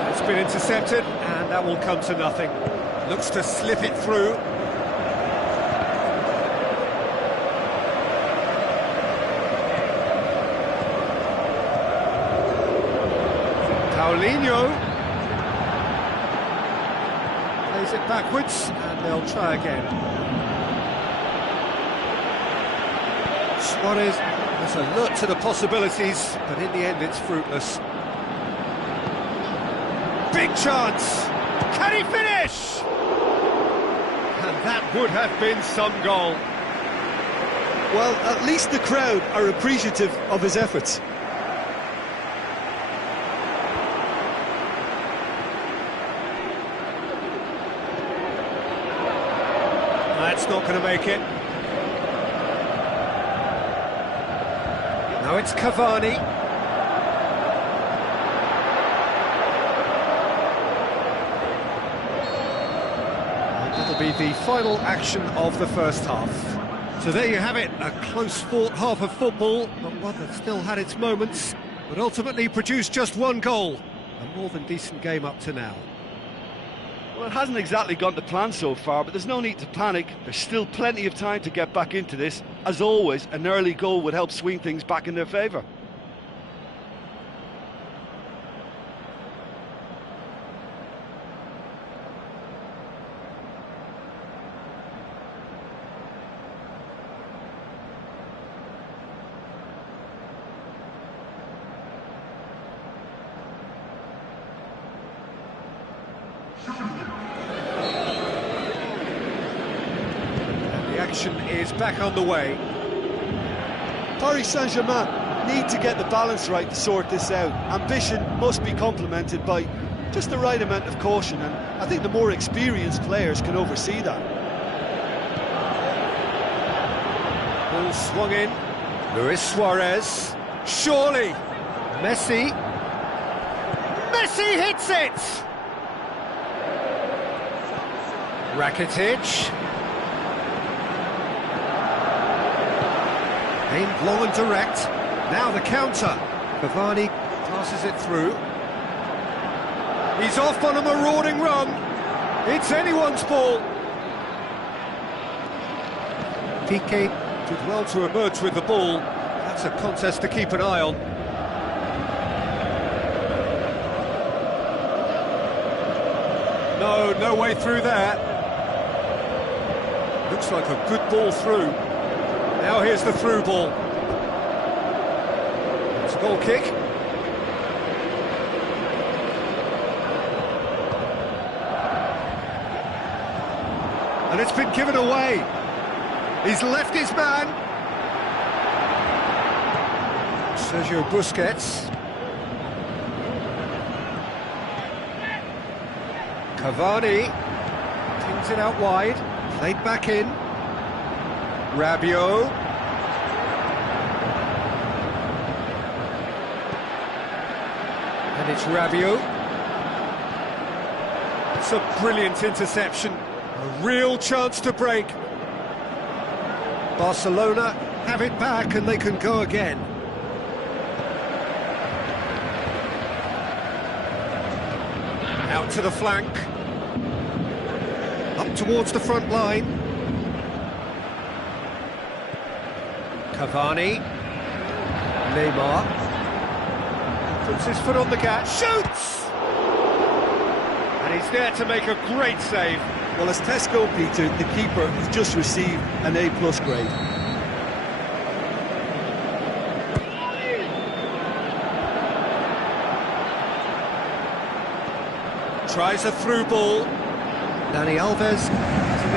It's been intercepted, and that will come to nothing. Looks to slip it through. Paulinho plays it backwards, and they'll try again. Suarez has alert to the possibilities, but in the end it's fruitless. Big chance! Can he finish? And that would have been some goal. Well, at least the crowd are appreciative of his efforts. That's not going to make it. Now it's Cavani. And that'll be the final action of the first half. So there you have it, a close-fought half of football, but one that still had its moments, but ultimately produced just one goal. A more than decent game up to now. Well, it hasn't exactly gone to plan so far, but there's no need to panic. There's still plenty of time to get back into this. As always, an early goal would help swing things back in their favour. action is back underway. Paris Saint-Germain need to get the balance right to sort this out. Ambition must be complemented by just the right amount of caution, and I think the more experienced players can oversee that. Ball swung in. Luis Suarez. Surely. Messi. Messi hits it! Rakitic. Aimed long and direct. Now the counter. Cavani passes it through. He's off on a marauding run. It's anyone's ball. Piqué did well to emerge with the ball. That's a contest to keep an eye on. No way through there. Looks like a good ball through. Now here's the through ball. It's a goal kick. And it's been given away. He's left his man. Sergio Busquets. Cavani. Tings it out wide. Played back in. Rabiot. And it's Rabiot. It's a brilliant interception. A real chance to break. Barcelona have it back and they can go again. Out to the flank. Up towards the front line. Cavani. Neymar. Puts his foot on the gas. Shoots! And he's there to make a great save. Well, as test goalkeeper, the keeper has just received an A+ grade. Tries a through ball. Dani Alves is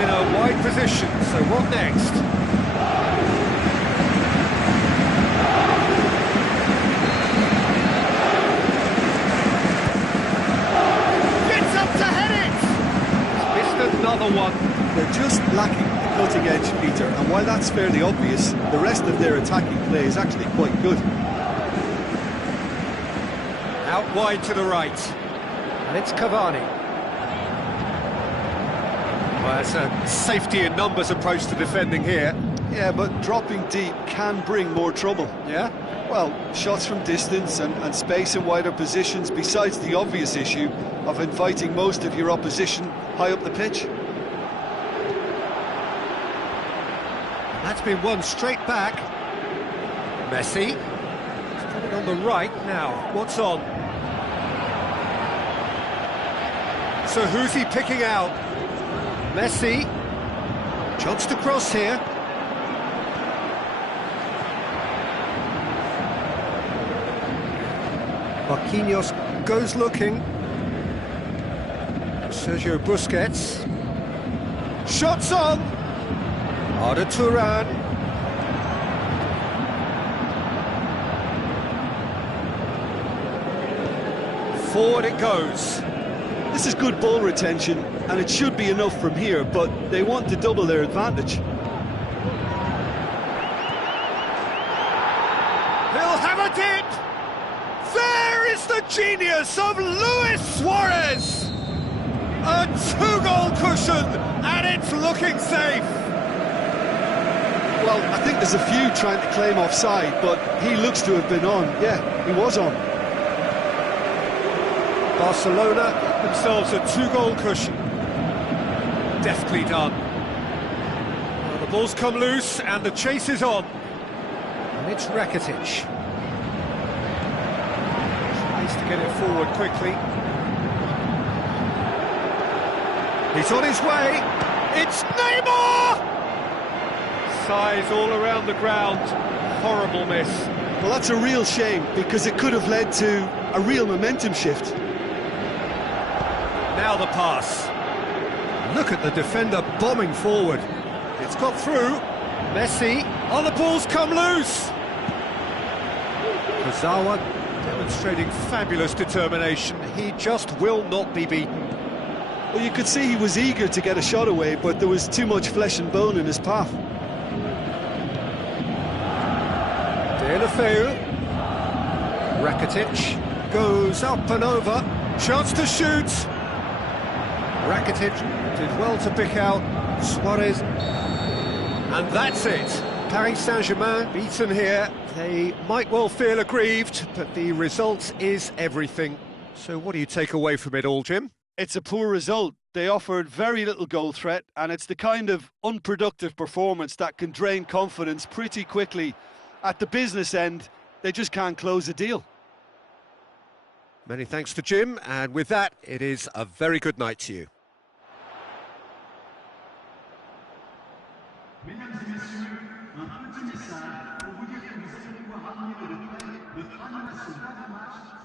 in a wide position, so what next? Gets up to head it! Missed another one. They're just lacking the cutting edge, Peter, and while that's fairly obvious, the rest of their attacking play is actually quite good. Out wide to the right. And it's Cavani. Well, it's a safety in numbers approach to defending here. Yeah, but dropping deep can bring more trouble. Yeah? Well, shots from distance and space in wider positions, besides the obvious issue of inviting most of your opposition high up the pitch. That's been won straight back. Messi. He's put it on the right now. What's on? So who's he picking out? Messi. Chance to cross here. Marquinhos goes looking. Sergio Busquets. Shots on! Arda Turan. Forward it goes. This is good ball retention, and it should be enough from here, but they want to double their advantage. He'll have a dip! There is the genius of Luis Suarez! A two-goal cushion, and it's looking safe! Well, I think there's a few trying to claim offside, but he looks to have been on. Yeah, he was on. Barcelona themselves a two-goal cushion. Deftly done. Well, the ball's come loose and the chase is on. And it's Rakitic. Tries to get it forward quickly. He's on his way. It's Neymar! Size all around the ground. Horrible miss. Well, that's a real shame, because it could have led to a real momentum shift. Now the pass. Look at the defender bombing forward. It's got through. Messi. Oh, the ball's come loose. Kazawa demonstrating fabulous determination. He just will not be beaten. Well, you could see he was eager to get a shot away, but there was too much flesh and bone in his path. Deulofeu. Rakitic goes up and over. Chance to shoot. Rakitic did well to pick out Suarez. And that's it. Paris Saint-Germain beaten here. They might well feel aggrieved, but the result is everything. So what do you take away from it all, Jim? It's a poor result. They offered very little goal threat, and it's the kind of unproductive performance that can drain confidence pretty quickly. At the business end, they just can't close a deal. Many thanks to Jim, and with that, it is a very good night to you. Mesdames et messieurs, un petit message pour vous dire que vous allez pouvoir admirer le replay de animation d'avant-match.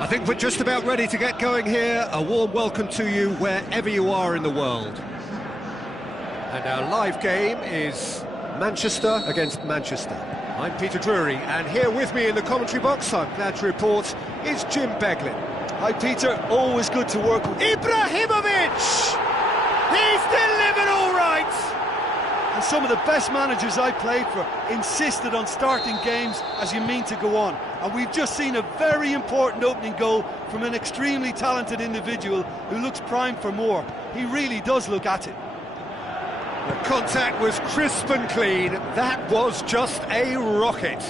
I think we're just about ready to get going here. A warm welcome to you wherever you are in the world. And our live game is Manchester against Manchester. I'm Peter Drury, and here with me in the commentary box, I'm glad to report, is Jim Beglin. Hi Peter, always good to work with. Ibrahimovic! He's delivered all right! And some of the best managers I played for insisted on starting games as you mean to go on. And we've just seen a very important opening goal from an extremely talented individual who looks primed for more. He really does look at it. The contact was crisp and clean. That was just a rocket.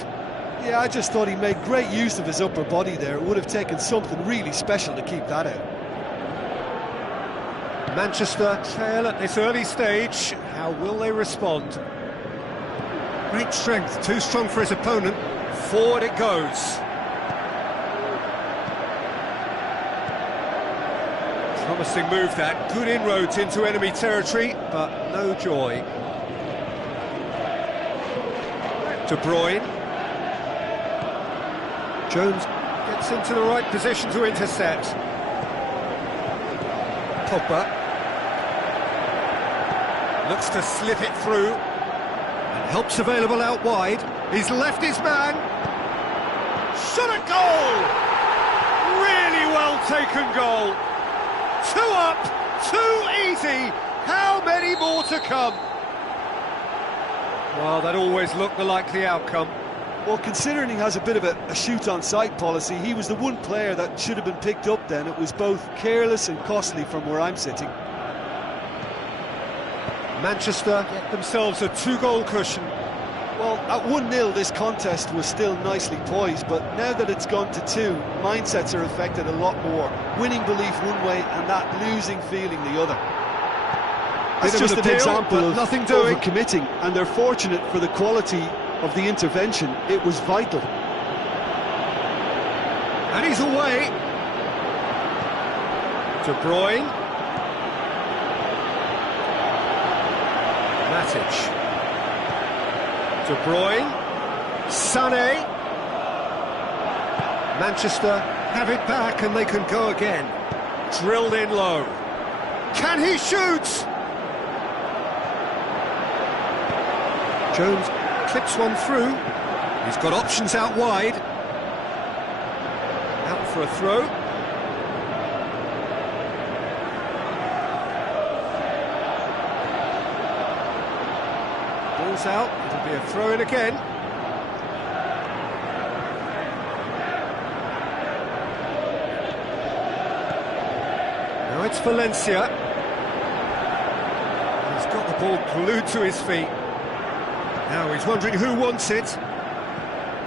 Yeah, I just thought he made great use of his upper body there. It would have taken something really special to keep that out. Manchester trail at this early stage. How will they respond? Great strength, too strong for his opponent. Forward it goes. Promising move that. Good inroads into enemy territory, but no joy. De Bruyne. Jones gets into the right position to intercept. Pogba looks to slip it through, and help's available out wide. He's left his man. Shot at goal! Really well taken goal. 2 up, 2 easy. How many more to come? Well, that always looked the likely outcome. Well, considering he has a bit of a shoot-on-sight policy, he was the one player that should have been picked up then. It was both careless and costly from where I'm sitting. Manchester get themselves a 2-goal cushion. Well, at 1-0 this contest was still nicely poised, but now that it's gone to 2, mindsets are affected a lot more. Winning belief one way and that losing feeling the other. That's just an example of nothing doing. Overcommitting, and they're fortunate for the quality of the intervention. It was vital. And he's away. De Bruyne. Matic. De Bruyne. Sané. Manchester have it back and they can go again. Drilled in low. Can he shoot? Jones clips one through. He's got options out wide. Out for a throw. Ball's out. It'll be a throw in again. Now it's Valencia. He's got the ball glued to his feet. Now he's wondering who wants it.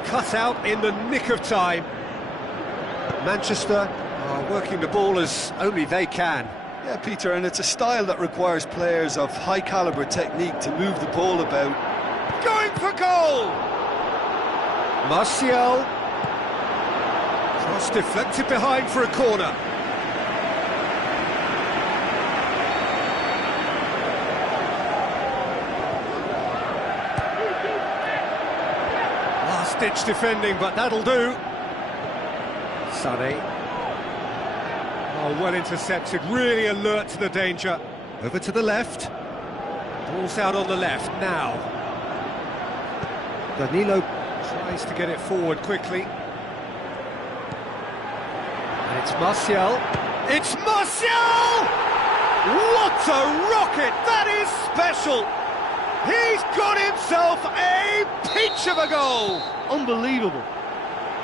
Cut out in the nick of time. Manchester are working the ball as only they can. Yeah, Peter, and it's a style that requires players of high-caliber technique to move the ball about. Going for goal! Martial. Cross deflected behind for a corner. Last-ditch defending, but that'll do. Sané. Oh, well intercepted, really alert to the danger. Over to the left. Ball's out on the left now. Danilo tries to get it forward quickly. And it's Martial. It's Martial! What a rocket! That is special! He's got himself a peach of a goal! Unbelievable.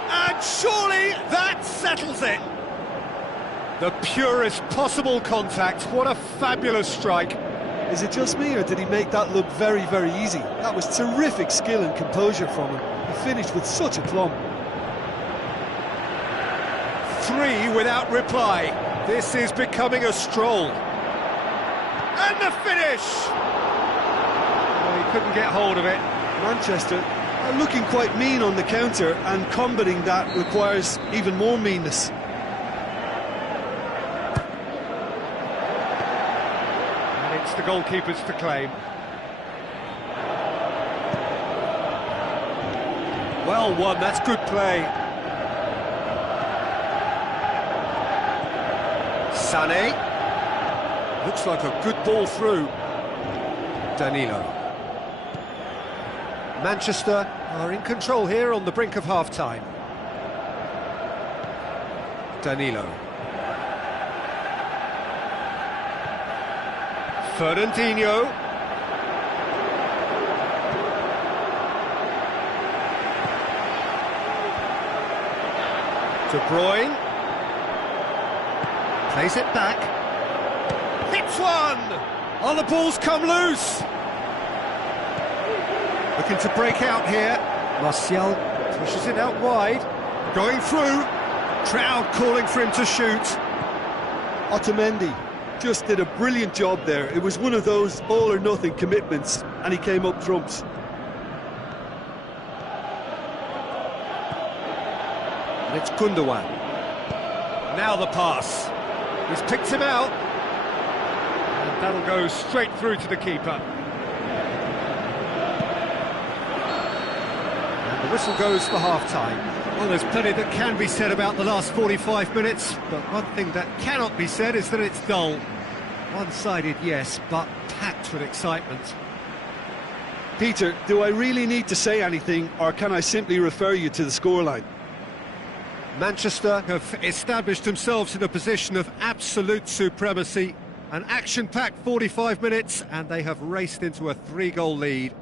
And surely that settles it. The purest possible contact. What a fabulous strike. Is it just me, or did he make that look very, very easy? That was terrific skill and composure from him. He finished with such aplomb. 3 without reply. This is becoming a stroll. And the finish! Oh, he couldn't get hold of it. Manchester are looking quite mean on the counter, and combating that requires even more meanness. The goalkeepers to claim. Well won, that's good play. Sané. Looks like a good ball through. Danilo. Manchester are in control here on the brink of half-time. Danilo. Fernandinho. De Bruyne. Plays it back. Hits one! Oh, the ball's come loose! Looking to break out here. Martial pushes it out wide. Going through. Crowd calling for him to shoot. Otamendi. just did a brilliant job there. It was one of those all-or-nothing commitments, and he came up trumps. And it's Gundogan. Now the pass. He's picked him out. And that'll go straight through to the keeper. And the whistle goes for half-time. Well, there's plenty that can be said about the last 45 minutes, but one thing that cannot be said is that it's dull. One-sided, yes, but packed with excitement. Peter, do I really need to say anything, or can I simply refer you to the scoreline? Manchester have established themselves in a position of absolute supremacy. An action-packed 45 minutes, and they have raced into a 3-goal lead.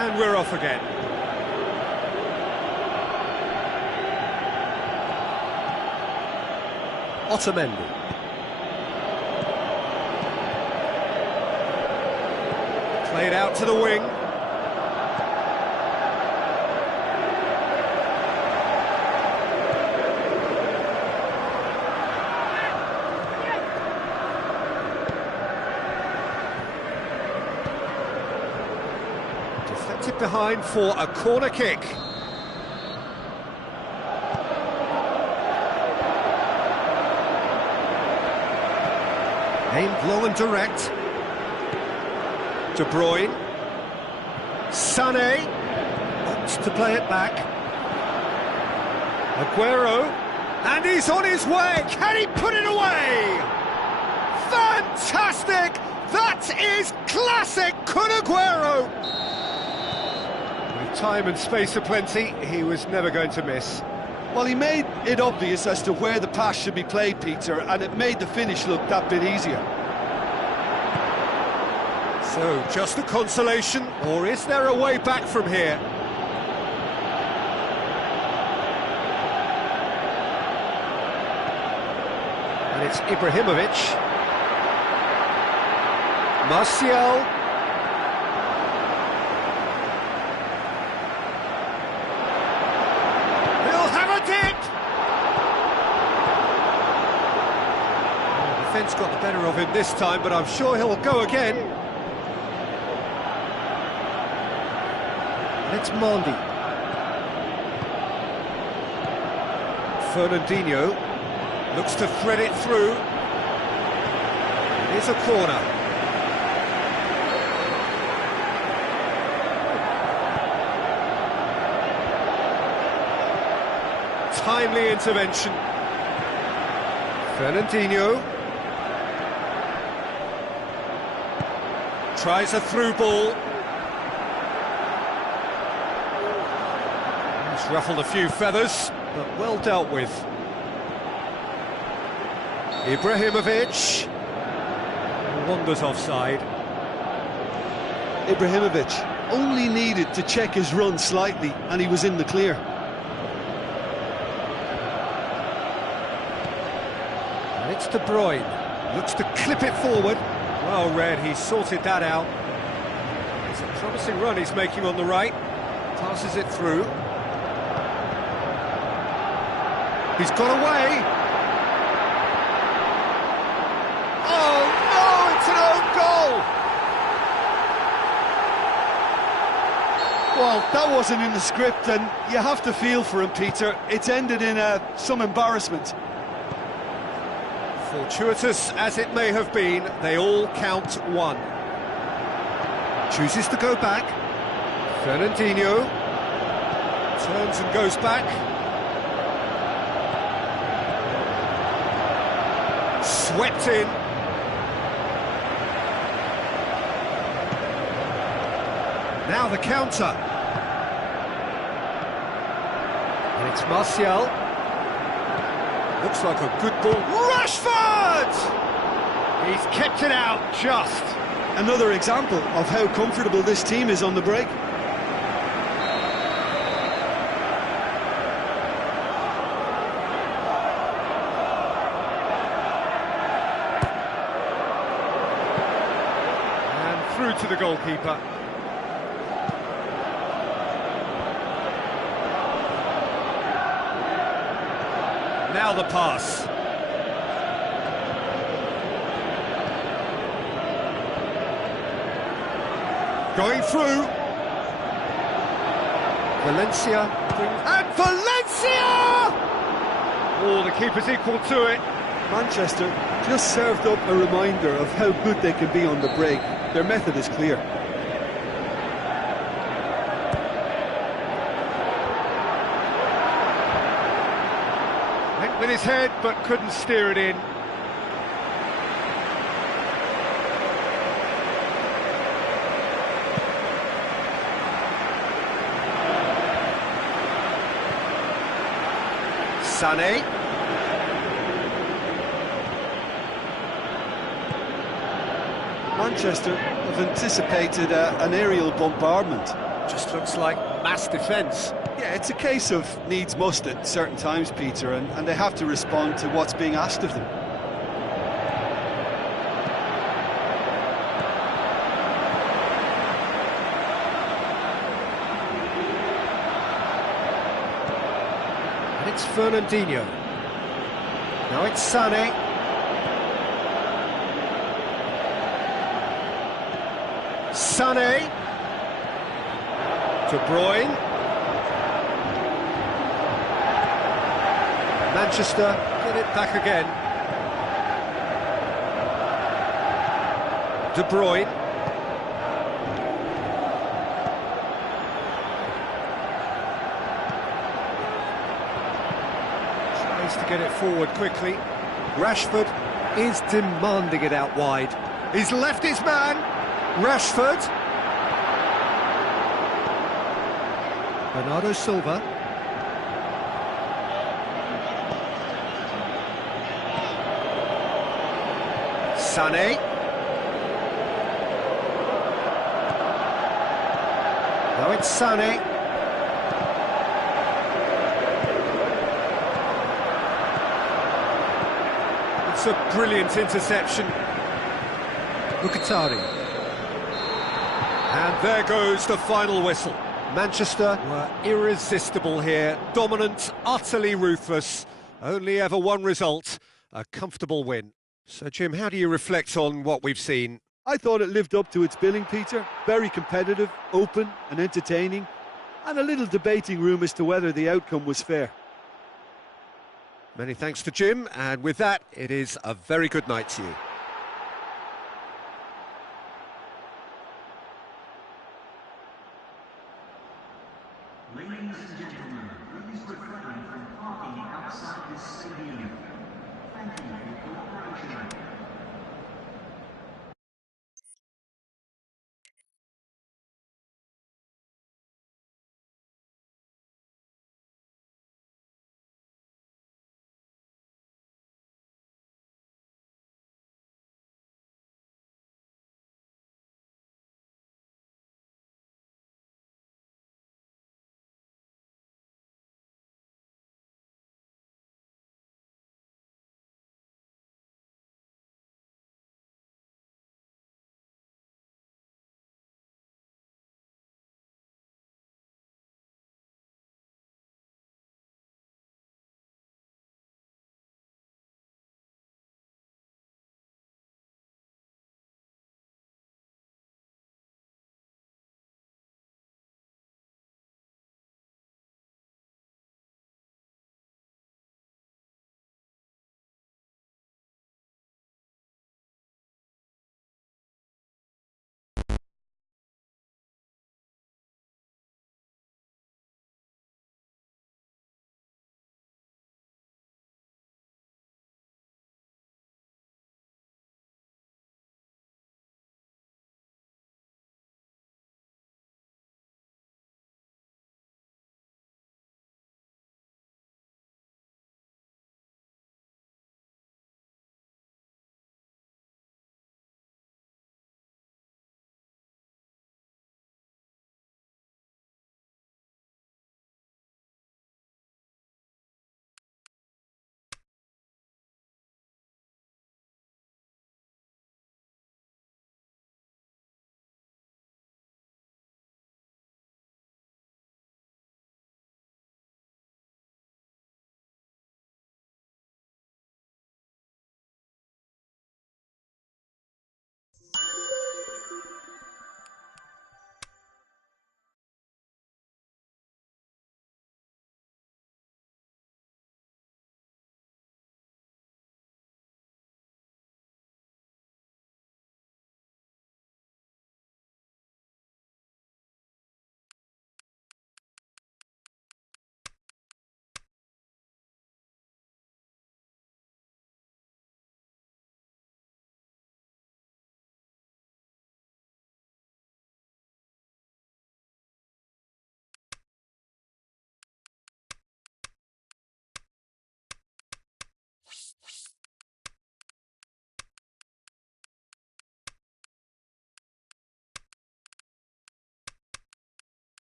And we're off again. Otamendi. Played out to the wing. Deflected behind for a corner kick. Aimed low and direct. De Bruyne. Sané opts to play it back. Aguero. And he's on his way. Can he put it away? Fantastic! That is classic Kun Aguero! With time and space aplenty, he was never going to miss. Well, he made it obvious as to where the pass should be played, Peter, and it made the finish look that bit easier. So, just a consolation, or is there a way back from here? And it's Ibrahimovic. Martial. He'll have a dip! The defence got the better of him this time, but I'm sure he'll go again. And it's Mondi. Fernandinho looks to thread it through. It is a corner. Timely intervention. Fernandinho tries a through ball. He's ruffled a few feathers, but well dealt with. Ibrahimovic wanders offside. Ibrahimovic only needed to check his run slightly, and he was in the clear. And it's De Bruyne, looks to clip it forward. Well read, he sorted that out. It's a promising run he's making on the right. Passes it through. He's got away. Oh no, it's an own goal! Well, that wasn't in the script, and you have to feel for him, Peter. It's ended in some embarrassment. Fortuitous as it may have been, they all count one. Chooses to go back. Fernandinho turns and goes back. Swept in. Now the counter. And it's Martial. Looks like a good ball. Rashford! He's kept it out just. Another example of how comfortable this team is on the break. And through to the goalkeeper. Now the pass. Going through. Valencia. And Valencia! Oh, the keeper's equal to it. Manchester just served up a reminder of how good they can be on the break. Their method is clear. Went with his head, but couldn't steer it in. Sané. Manchester have anticipated an aerial bombardment. Just looks like mass defence. Yeah, it's a case of needs must at certain times, Peter, and they have to respond to what's being asked of them. And it's Fernandinho. Now it's Sané. Sané. De Bruyne. Manchester get it back again. De Bruyne. Tries to get it forward quickly. Rashford is demanding it out wide. He's left his man. Rashford. Bernardo Silva. Sané. Now it's Sané. It's a brilliant interception. Mkhitaryan. And there goes the final whistle. Manchester were irresistible here, dominant, utterly ruthless. Only ever one result, a comfortable win. So, Jim, how do you reflect on what we've seen? I thought it lived up to its billing, Peter. Very competitive, open and entertaining, and a little debating room as to whether the outcome was fair. Many thanks to Jim, and with that, it is a very good night to you. Ladies and gentlemen, please refrain from parking outside this stadium. Thank you for your cooperation.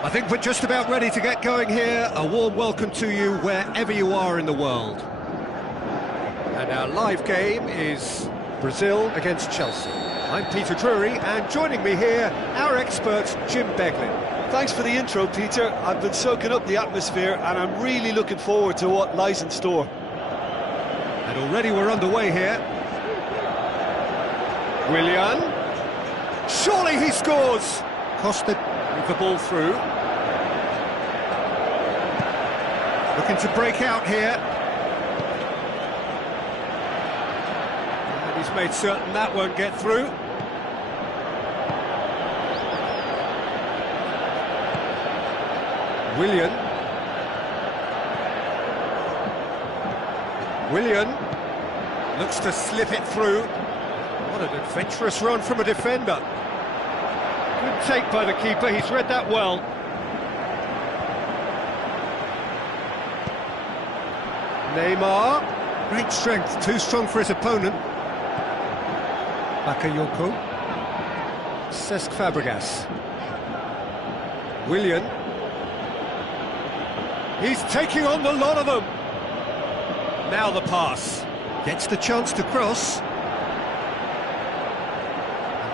I think we're just about ready to get going here. A warm welcome to you wherever you are in the world. And our live game is Brazil against Chelsea. I'm Peter Drury, and joining me here, our expert, Jim Beglin. Thanks for the intro, Peter. I've been soaking up the atmosphere, and I'm really looking forward to what lies in store. And already we're underway here. Willian. Surely he scores! Costa with the ball through. Looking to break out here. And he's made certain that won't get through. Willian. Looks to slip it through. What an adventurous run from a defender. Good take by the keeper, he's read that well. Neymar. Great strength, too strong for his opponent. Bakayoko. Cesc Fabregas. Willian. He's taking on the lot of them. Now the pass. Gets the chance to cross.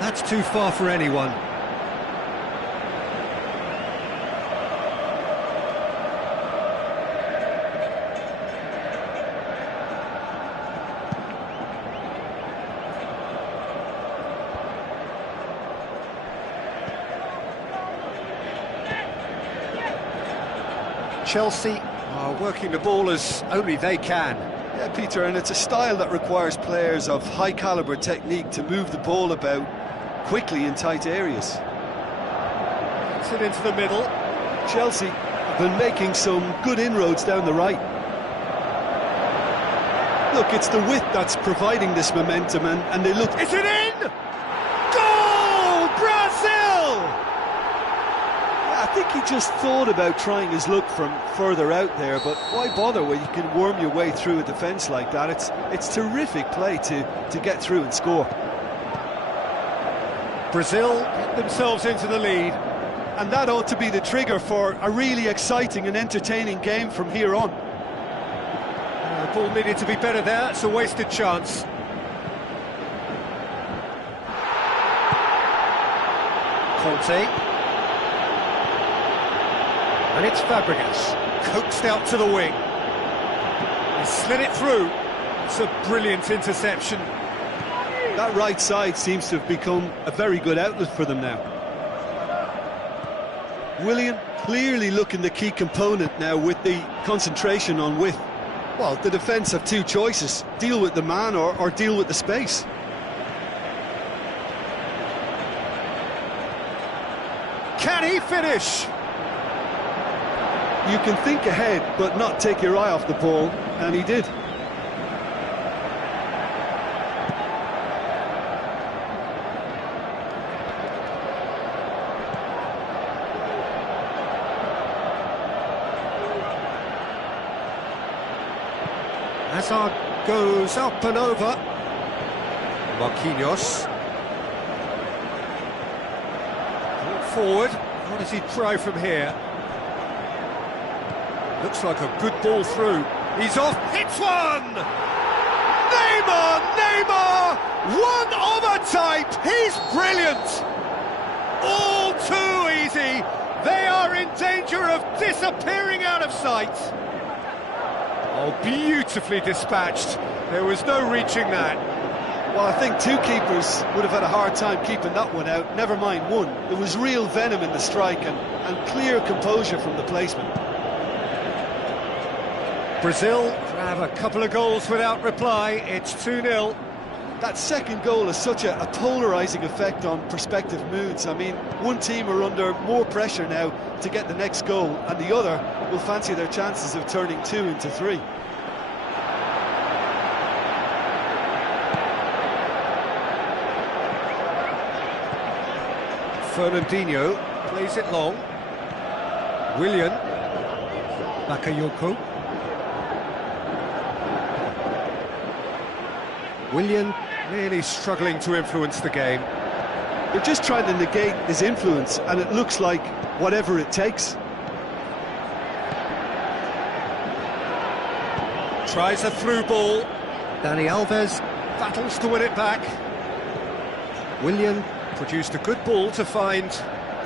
That's too far for anyone. Chelsea are working the ball as only they can. Yeah, Peter, and it's a style that requires players of high-caliber technique to move the ball about quickly in tight areas. Gets it into the middle. Chelsea have been making some good inroads down the right. Look, it's the width that's providing this momentum, and they look... Is it in? Goal! Brazil! I think he just thought about trying his luck from further out there, but why bother when you can worm your way through a defence like that? It's terrific play to get through and score. Brazil get themselves into the lead. And that ought to be the trigger for a really exciting and entertaining game from here on. The ball needed to be better there, it's a wasted chance. Conte. And it's Fabregas, coaxed out to the wing. He slid it through. It's a brilliant interception. That right side seems to have become a very good outlet for them now. Willian clearly looking the key component now with the concentration on width. Well, the defence have two choices: deal with the man or deal with the space. Can he finish? You can think ahead, but not take your eye off the ball, and he did. Hazard goes up and over. Marquinhos. Brought forward. What does he try from here? Looks like a good ball through. He's off, hits one! Neymar! One of a type! He's brilliant! All too easy! They are in danger of disappearing out of sight! Oh, beautifully dispatched. There was no reaching that. Well, I think two keepers would have had a hard time keeping that one out, never mind one. There was real venom in the strike and clear composure from the placement. Brazil have a couple of goals without reply. It's 2-0. That second goal has such a polarising effect on prospective moods. I mean, one team are under more pressure now to get the next goal, and the other will fancy their chances of turning 2 into 3. Fernandinho plays it long. Willian. Bakayoko. Willian really struggling to influence the game. They're just trying to negate his influence, and it looks like whatever it takes. Tries a through ball. Dani Alves. Battles to win it back. Willian. Produced a good ball to find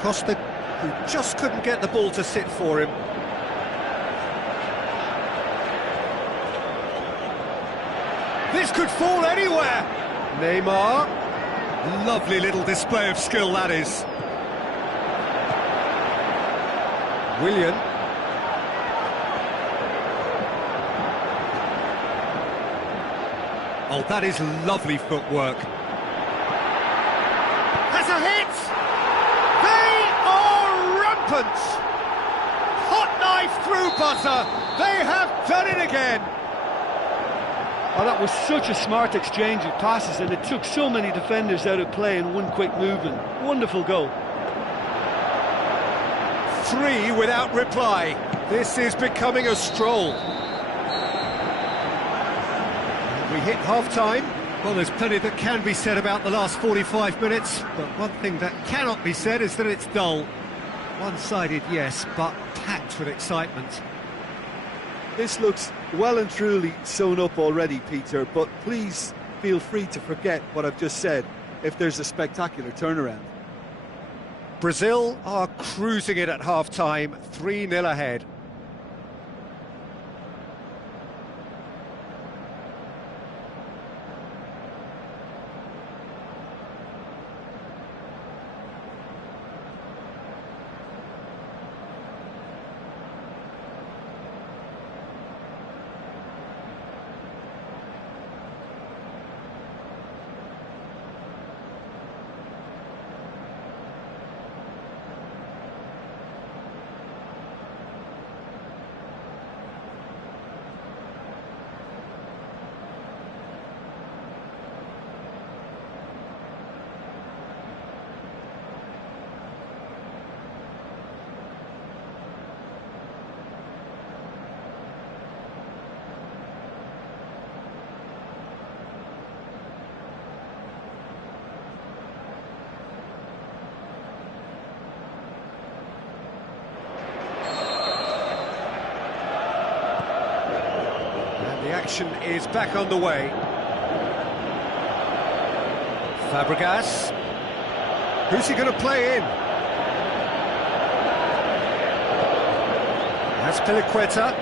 Costa. who just couldn't get the ball to sit for him. This could fall anywhere. Neymar. Lovely little display of skill, that is. Willian. Oh, that is lovely footwork. Has a hit! They are rampant! Hot knife through buzzer! They have done it again! Oh, that was such a smart exchange of passes, and it took so many defenders out of play in one quick movement. Wonderful goal. 3 without reply. This is becoming a stroll. We hit half-time. Well, there's plenty that can be said about the last 45 minutes, but one thing that cannot be said is that it's dull. One-sided, yes, but packed with excitement. This looks well and truly sewn up already, Peter, but please feel free to forget what I've just said if there's a spectacular turnaround. Brazil are cruising it at half-time, 3-0 ahead. The action is back on the way. Fabregas. Who's he going to play in? That's Piliqueta.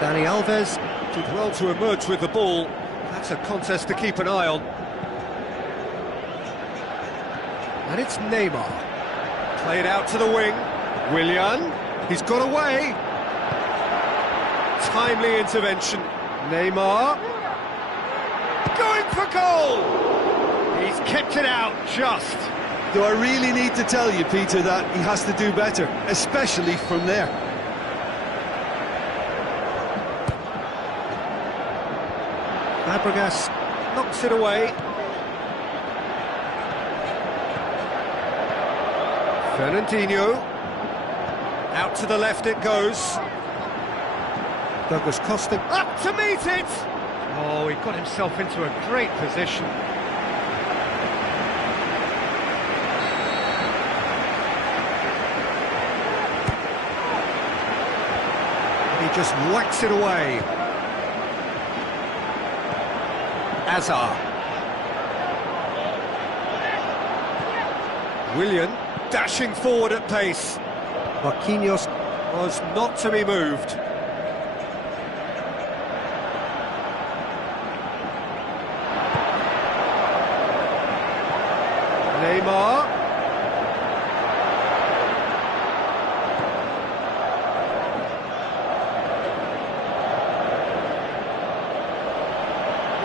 Dani Alves. Did well to emerge with the ball. That's a contest to keep an eye on. And it's Neymar. Played out to the wing. Willian. He's got away. Timely intervention. Neymar. Going for goal! He's kept it out just. Do I really need to tell you, Peter, that he has to do better, especially from there? Fabregas knocks it away. Fernandinho. Out to the left it goes. Douglas Costa. Up to meet it! Oh, he got himself into a great position. He just whacks it away. Azar. Willian dashing forward at pace. Marquinhos. Was not to be moved. Neymar.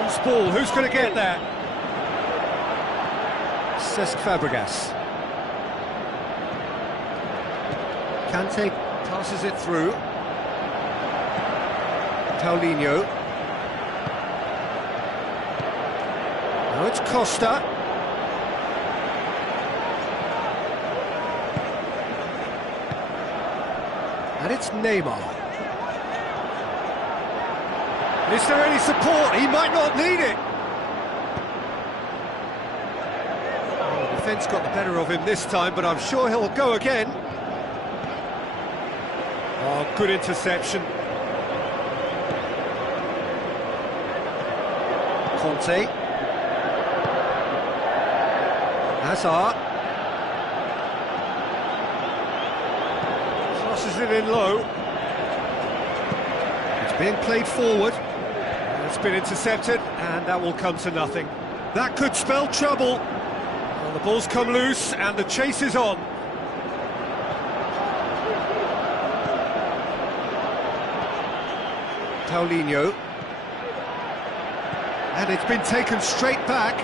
Loose ball, who's going to get that? Cesc Fabregas. Kante. Passes it through. Paulinho. Now it's Costa. And it's Neymar. Is there any support? He might not need it. defence got the better of him this time, but I'm sure he'll go again. Oh, good interception. Conte. Hazard. Crosses it in low. It's being played forward. It's been intercepted, and that will come to nothing. That could spell trouble. Well, the ball's come loose, and the chase is on. Paulinho. And it's been taken straight back.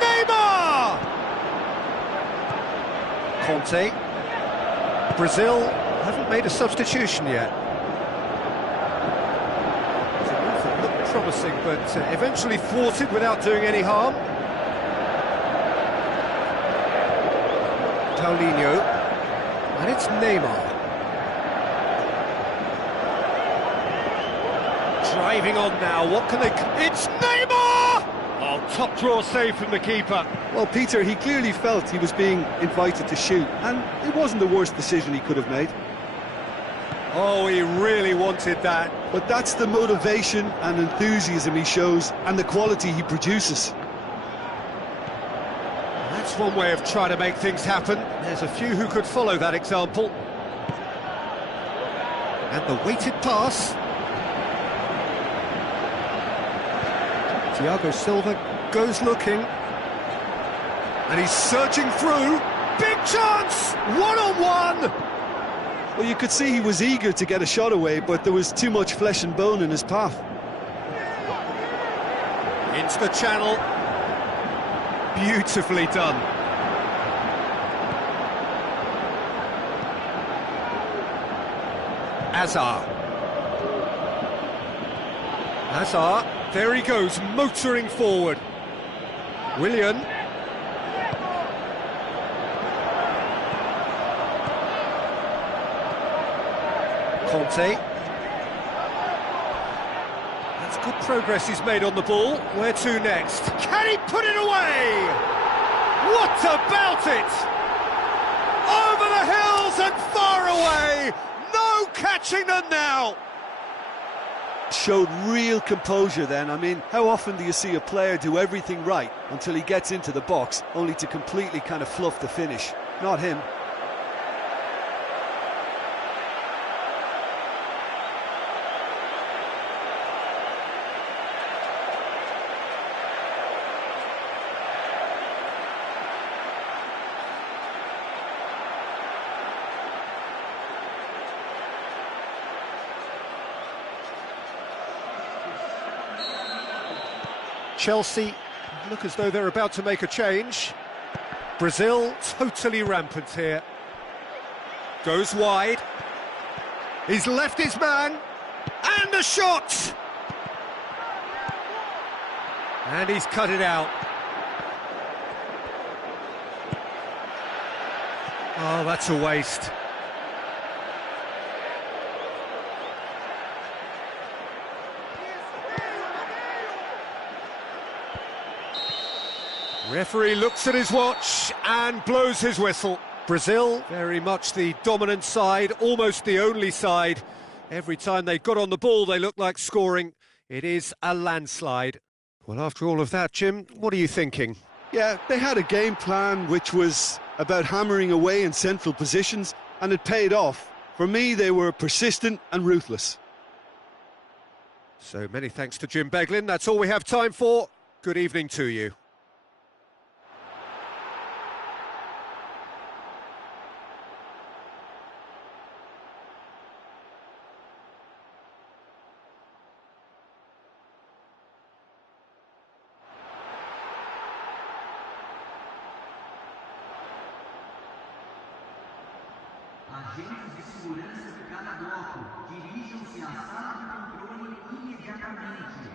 Neymar! Conte. Brazil haven't made a substitution yet. It looked promising, but eventually thwarted without doing any harm. Paulinho. And it's Neymar. Driving on now, what can they... It's Neymar! Oh, top draw save from the keeper. Well, Peter, he clearly felt he was being invited to shoot, and it wasn't the worst decision he could have made. Oh, he really wanted that. But that's the motivation and enthusiasm he shows, and the quality he produces. That's one way of trying to make things happen. There's a few who could follow that example. And the weighted pass. Thiago Silva goes looking. And he's surging through. Big chance! One-on-one! Well, you could see he was eager to get a shot away, but there was too much flesh and bone in his path. Into the channel. Beautifully done. Hazard. Hazard. There he goes, motoring forward. Willian. Conte. That's good progress he's made on the ball. Where to next? Can he put it away? What about it? Over the hills and far away. No catching them now. Showed real composure then. I mean, how often do you see a player do everything right until he gets into the box, only to completely kind of fluff the finish? Not him. Chelsea look as though they're about to make a change. Brazil totally rampant here. Goes wide. He's left his man. And the shot! And he's cut it out. Oh, that's a waste. Referee looks at his watch and blows his whistle. Brazil, very much the dominant side, almost the only side. Every time they got on the ball, they looked like scoring. It is a landslide. Well, after all of that, Jim, what are you thinking? Yeah, they had a game plan which was about hammering away in central positions, and it paid off. For me, they were persistent and ruthless. So many thanks to Jim Beglin. That's all we have time for. Good evening to you. Agentes de segurança de cada bloco dirijam-se à sala de controle imediatamente.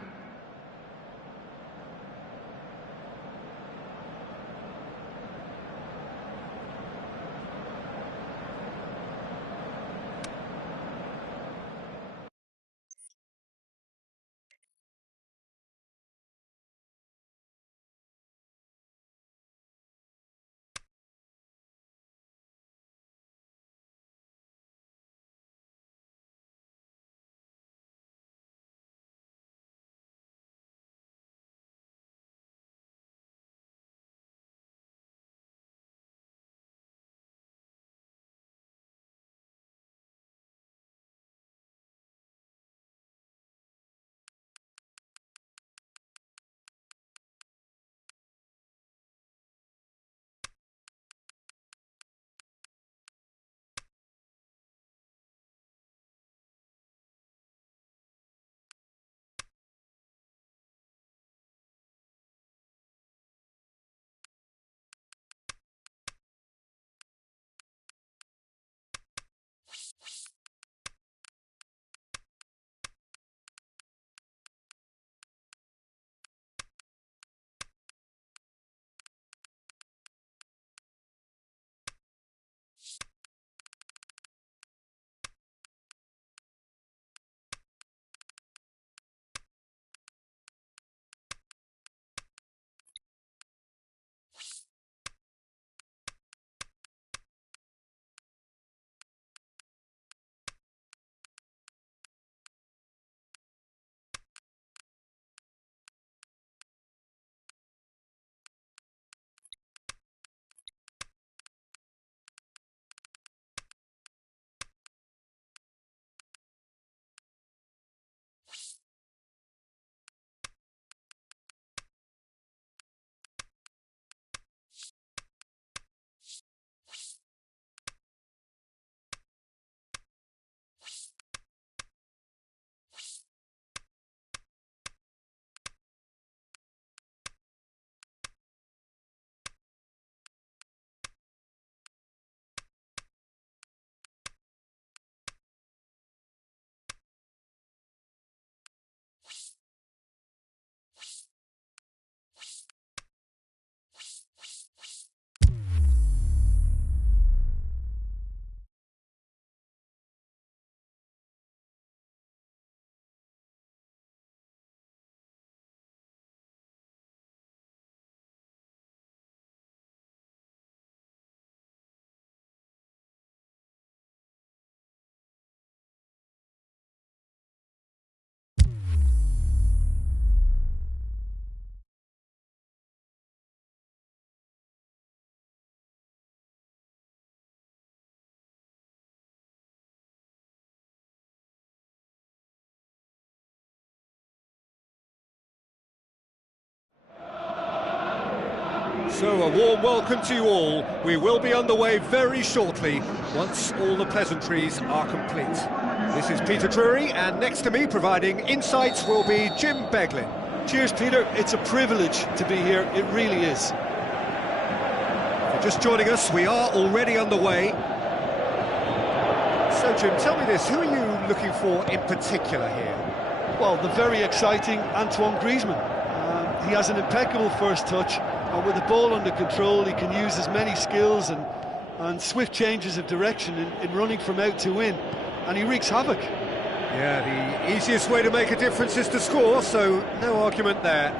So a warm welcome to you all. We will be underway very shortly, once all the pleasantries are complete. This is Peter Drury, and next to me providing insights will be Jim Beglin. Cheers, Peter. It's a privilege to be here. It really is. If you're just joining us, we are already underway. So Jim, tell me this, who are you looking for in particular here? Well, the very exciting Antoine Griezmann. He has an impeccable first touch, and with the ball under control, he can use his many skills and swift changes of direction in running from out to in, and he wreaks havoc. Yeah, the easiest way to make a difference is to score, so no argument there.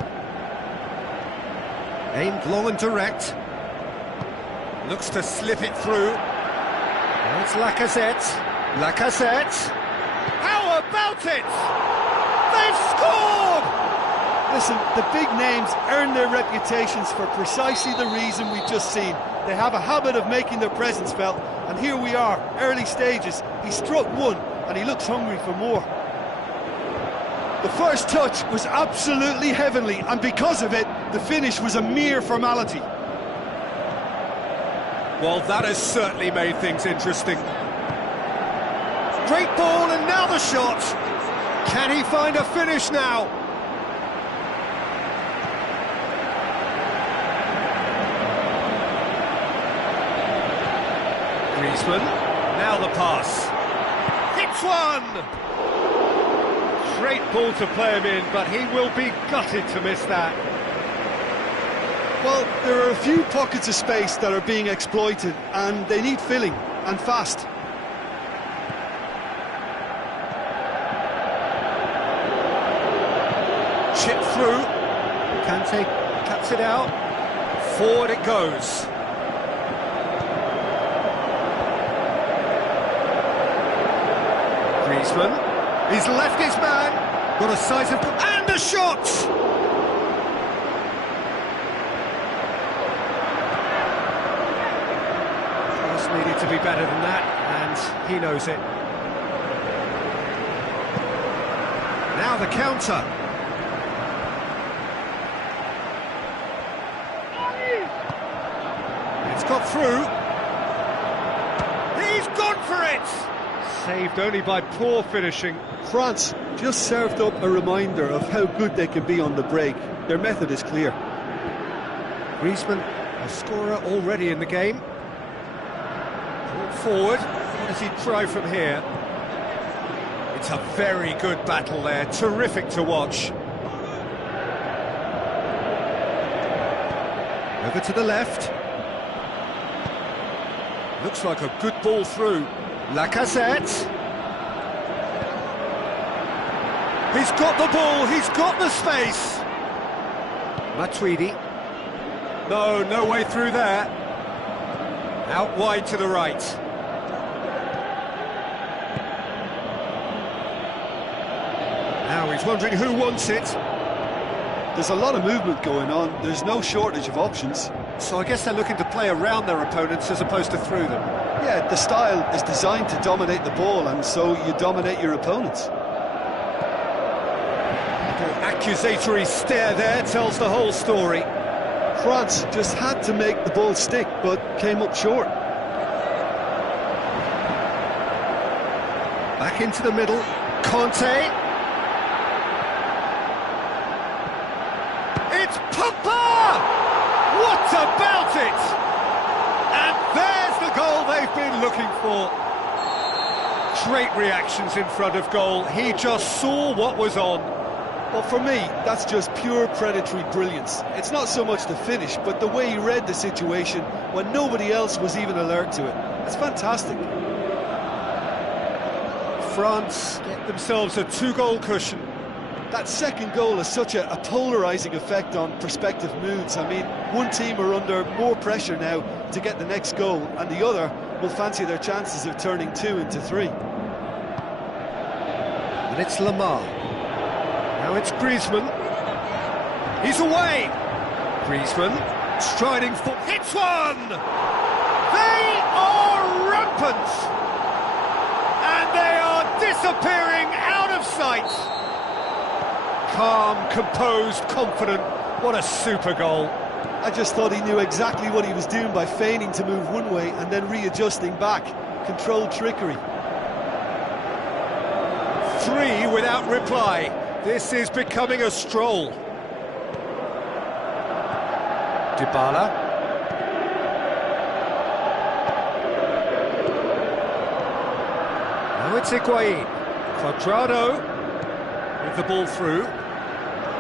Aimed long and direct. Looks to slip it through. Now it's Lacazette. Lacazette. How about it? They've scored! Listen, the big names earn their reputations for precisely the reason we've just seen. They have a habit of making their presence felt, and here we are, early stages. He struck one, and he looks hungry for more. The first touch was absolutely heavenly, and because of it, the finish was a mere formality. Well, that has certainly made things interesting. Great ball, and now the shot. Can he find a finish now? Griezmann, now the pass. Hits one! Great ball to play him in, but he will be gutted to miss that. Well, there are a few pockets of space that are being exploited, and they need filling, and fast. Chip through. Kante cuts it out. Forward it goes. Griezmann, he's left his man, got a sight of... and a shot! Pass needed to be better than that, and he knows it. Now the counter. It's got through. He's gone for it! Saved only by poor finishing. France just served up a reminder of how good they can be on the break. Their method is clear. Griezmann, a scorer already in the game. Brought forward. What does he try from here? It's a very good battle there. Terrific to watch. Over to the left. Looks like a good ball through. Lacazette. He's got the ball, he's got the space. Matuidi. No way through there. Out wide to the right. Now he's wondering who wants it. There's a lot of movement going on. There's no shortage of options. So I guess they're looking to play around their opponents as opposed to through them. Yeah, the style is designed to dominate the ball, and so you dominate your opponents. The accusatory stare there tells the whole story. France just had to make the ball stick, but came up short. Back into the middle. Conte. It's Pogba! What about it? And there's the goal they've been looking for. Great reactions in front of goal. He just saw what was on. Well, for me, that's just pure predatory brilliance. It's not so much the finish, but the way he read the situation when nobody else was even alert to it. It's fantastic. France get themselves a two-goal cushion. That second goal has such a polarising effect on prospective moods. I mean, one team are under more pressure now to get the next goal, and the other will fancy their chances of turning 2 into 3. And it's Lamar. Now it's Griezmann. He's away. Griezmann striding for... hits one! They are rampant! And they are disappearing out of sight. Calm, composed, confident. What a super goal. I just thought he knew exactly what he was doing by feigning to move one way and then readjusting back. Controlled trickery. 3 without reply. This is becoming a stroll. Dybala. Now it's Higuain. Cuadrado with the ball through.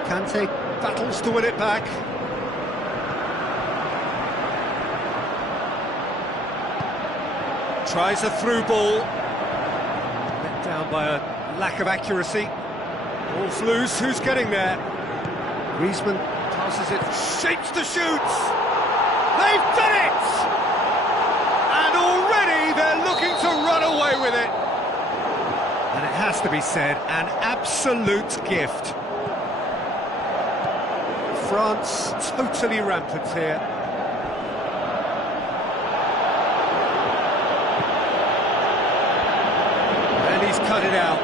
Kante battles to win it back. Tries a through ball. Let down by a lack of accuracy. Ball's loose, who's getting there? Griezmann passes it, shapes to shoot! They've done it! And already they're looking to run away with it. And it has to be said, an absolute gift. France totally rampant here. And he's cut it out.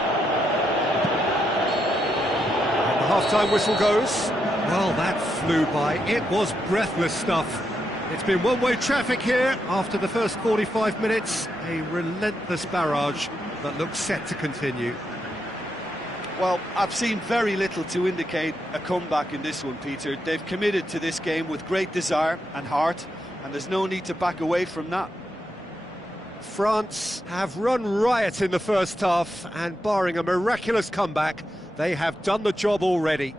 And the half-time whistle goes. Well, that flew by. It was breathless stuff. It's been one-way traffic here after the first 45 minutes. A relentless barrage that looks set to continue. Well, I've seen very little to indicate a comeback in this one, Peter. They've committed to this game with great desire and heart, and there's no need to back away from that. France have run riot in the first half, and barring a miraculous comeback, they have done the job already.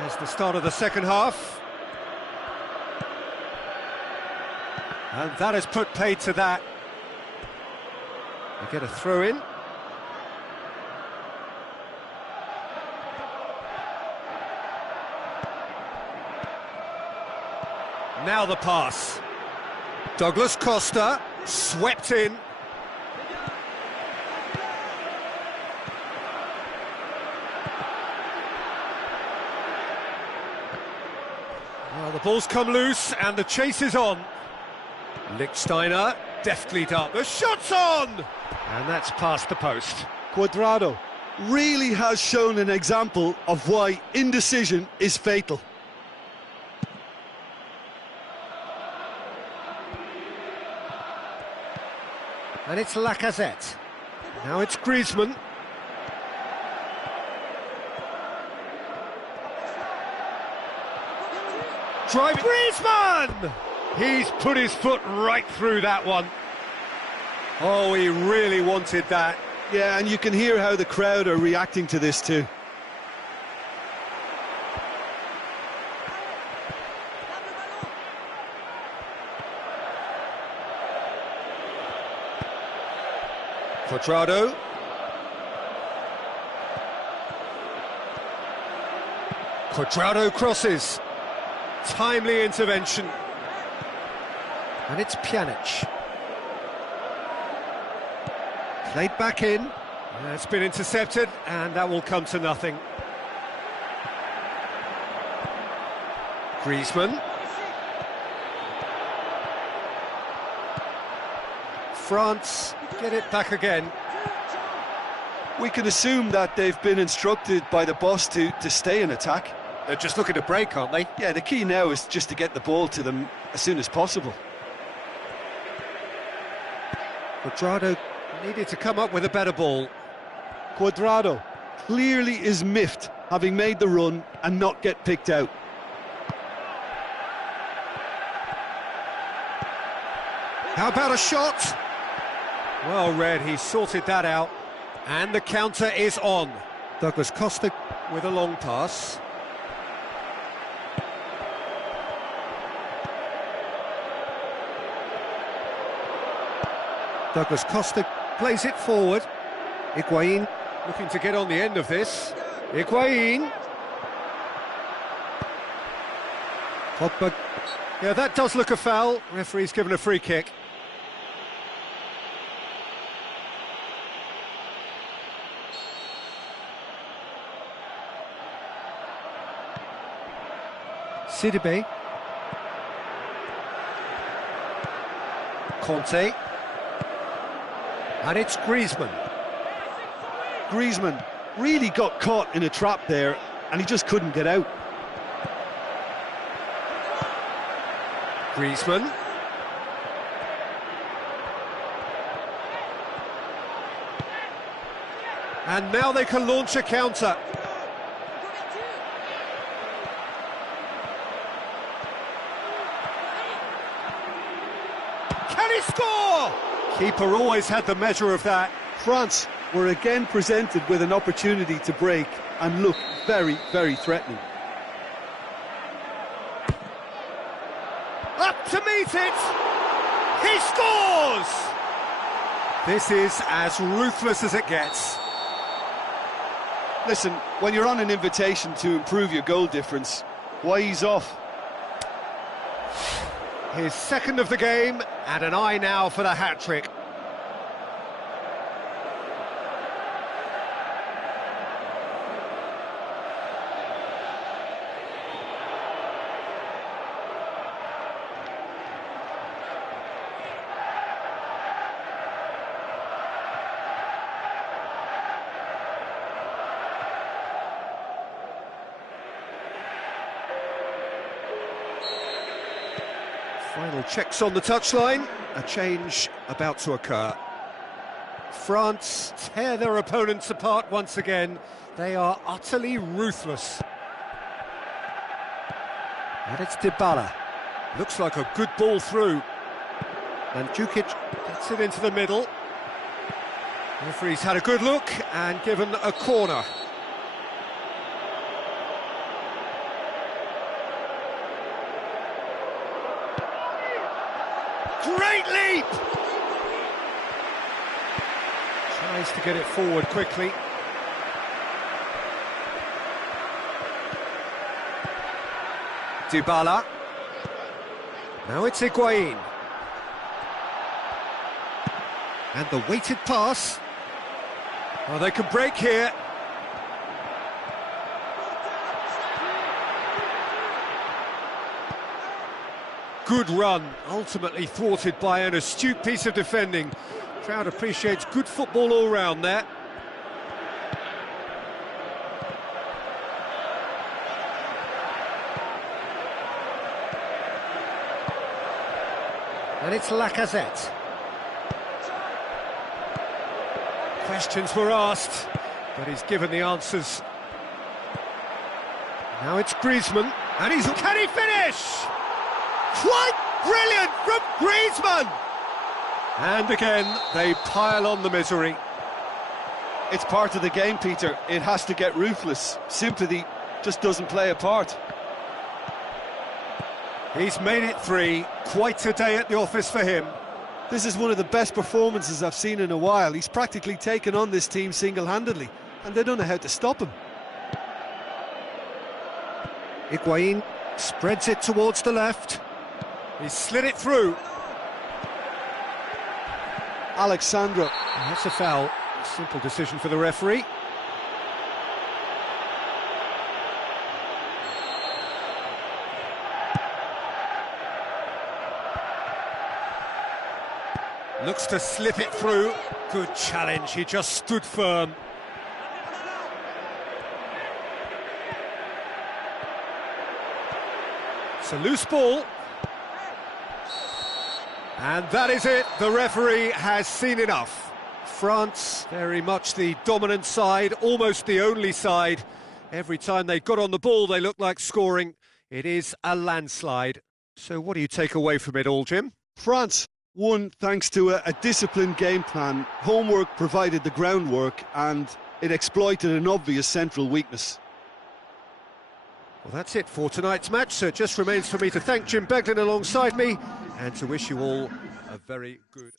There's the start of the second half. And that has put paid to that. They get a throw in. Now the pass. Douglas Costa swept in. Well, the ball's come loose and the chase is on. Lichtsteiner deftly done. The shot's on! And that's past the post. Cuadrado really has shown an example of why indecision is fatal. And it's Lacazette. Now it's Griezmann. Drive Griezmann! He's put his foot right through that one. Oh, he really wanted that. Yeah, and you can hear how the crowd are reacting to this too. Cuadrado. Cuadrado crosses. Timely intervention. And it's Pjanic. Played back in. It's been intercepted, and that will come to nothing. Griezmann. France get it back again. We can assume that they've been instructed by the boss to stay in attack. They're just looking to break, aren't they? Yeah, the key now is just to get the ball to them as soon as possible. Quadrado needed to come up with a better ball. Quadrado clearly is miffed, having made the run and not get picked out. How about a shot? Well read, he sorted that out. And the counter is on. Douglas Costa with a long pass. Douglas Costa plays it forward. Higuain looking to get on the end of this. Higuain. Pogba. Yeah, that does look a foul. Referee's given a free kick. Sidibe. Conte. And it's Griezmann. Griezmann really got caught in a trap there and he just couldn't get out. Griezmann. And now they can launch a counter. Can he score? Keeper always had the measure of that. France were again presented with an opportunity to break and look very, very threatening. Up to meet it! He scores! This is as ruthless as it gets. Listen, when you're on an invitation to improve your goal difference, why ease off? His second of the game, and an eye now for the hat-trick. Final checks on the touchline, a change about to occur. France tear their opponents apart once again. They are utterly ruthless. And it's Dybala. Looks like a good ball through. And Djukic gets it into the middle. Referee's had a good look and given a corner. Great leap! Tries to get it forward quickly. Dybala. Now it's Higuain. And the weighted pass. Well, they can break here. Good run, ultimately thwarted by an astute piece of defending. Crowd appreciates good football all round there. And it's Lacazette. Questions were asked, but he's given the answers. Now it's Griezmann, and he's... Can he finish? Quite brilliant from Griezmann! And again, they pile on the misery. It's part of the game, Peter. It has to get ruthless. Sympathy just doesn't play a part. He's made it 3. Quite a day at the office for him. This is one of the best performances I've seen in a while. He's practically taken on this team single-handedly, and they don't know how to stop him. Higuain spreads it towards the left. He slid it through. Alexandra. That's a foul. Simple decision for the referee. Looks to slip it through. Good challenge, he just stood firm. It's a loose ball. And that is it. The referee has seen enough. France, very much the dominant side, almost the only side. Every time they got on the ball, they looked like scoring. It is a landslide. So what do you take away from it all, Jim? France won thanks to a disciplined game plan. Homework provided the groundwork and it exploited an obvious central weakness. Well, that's it for tonight's match, so it just remains for me to thank Jim Beglin alongside me and to wish you all a very good...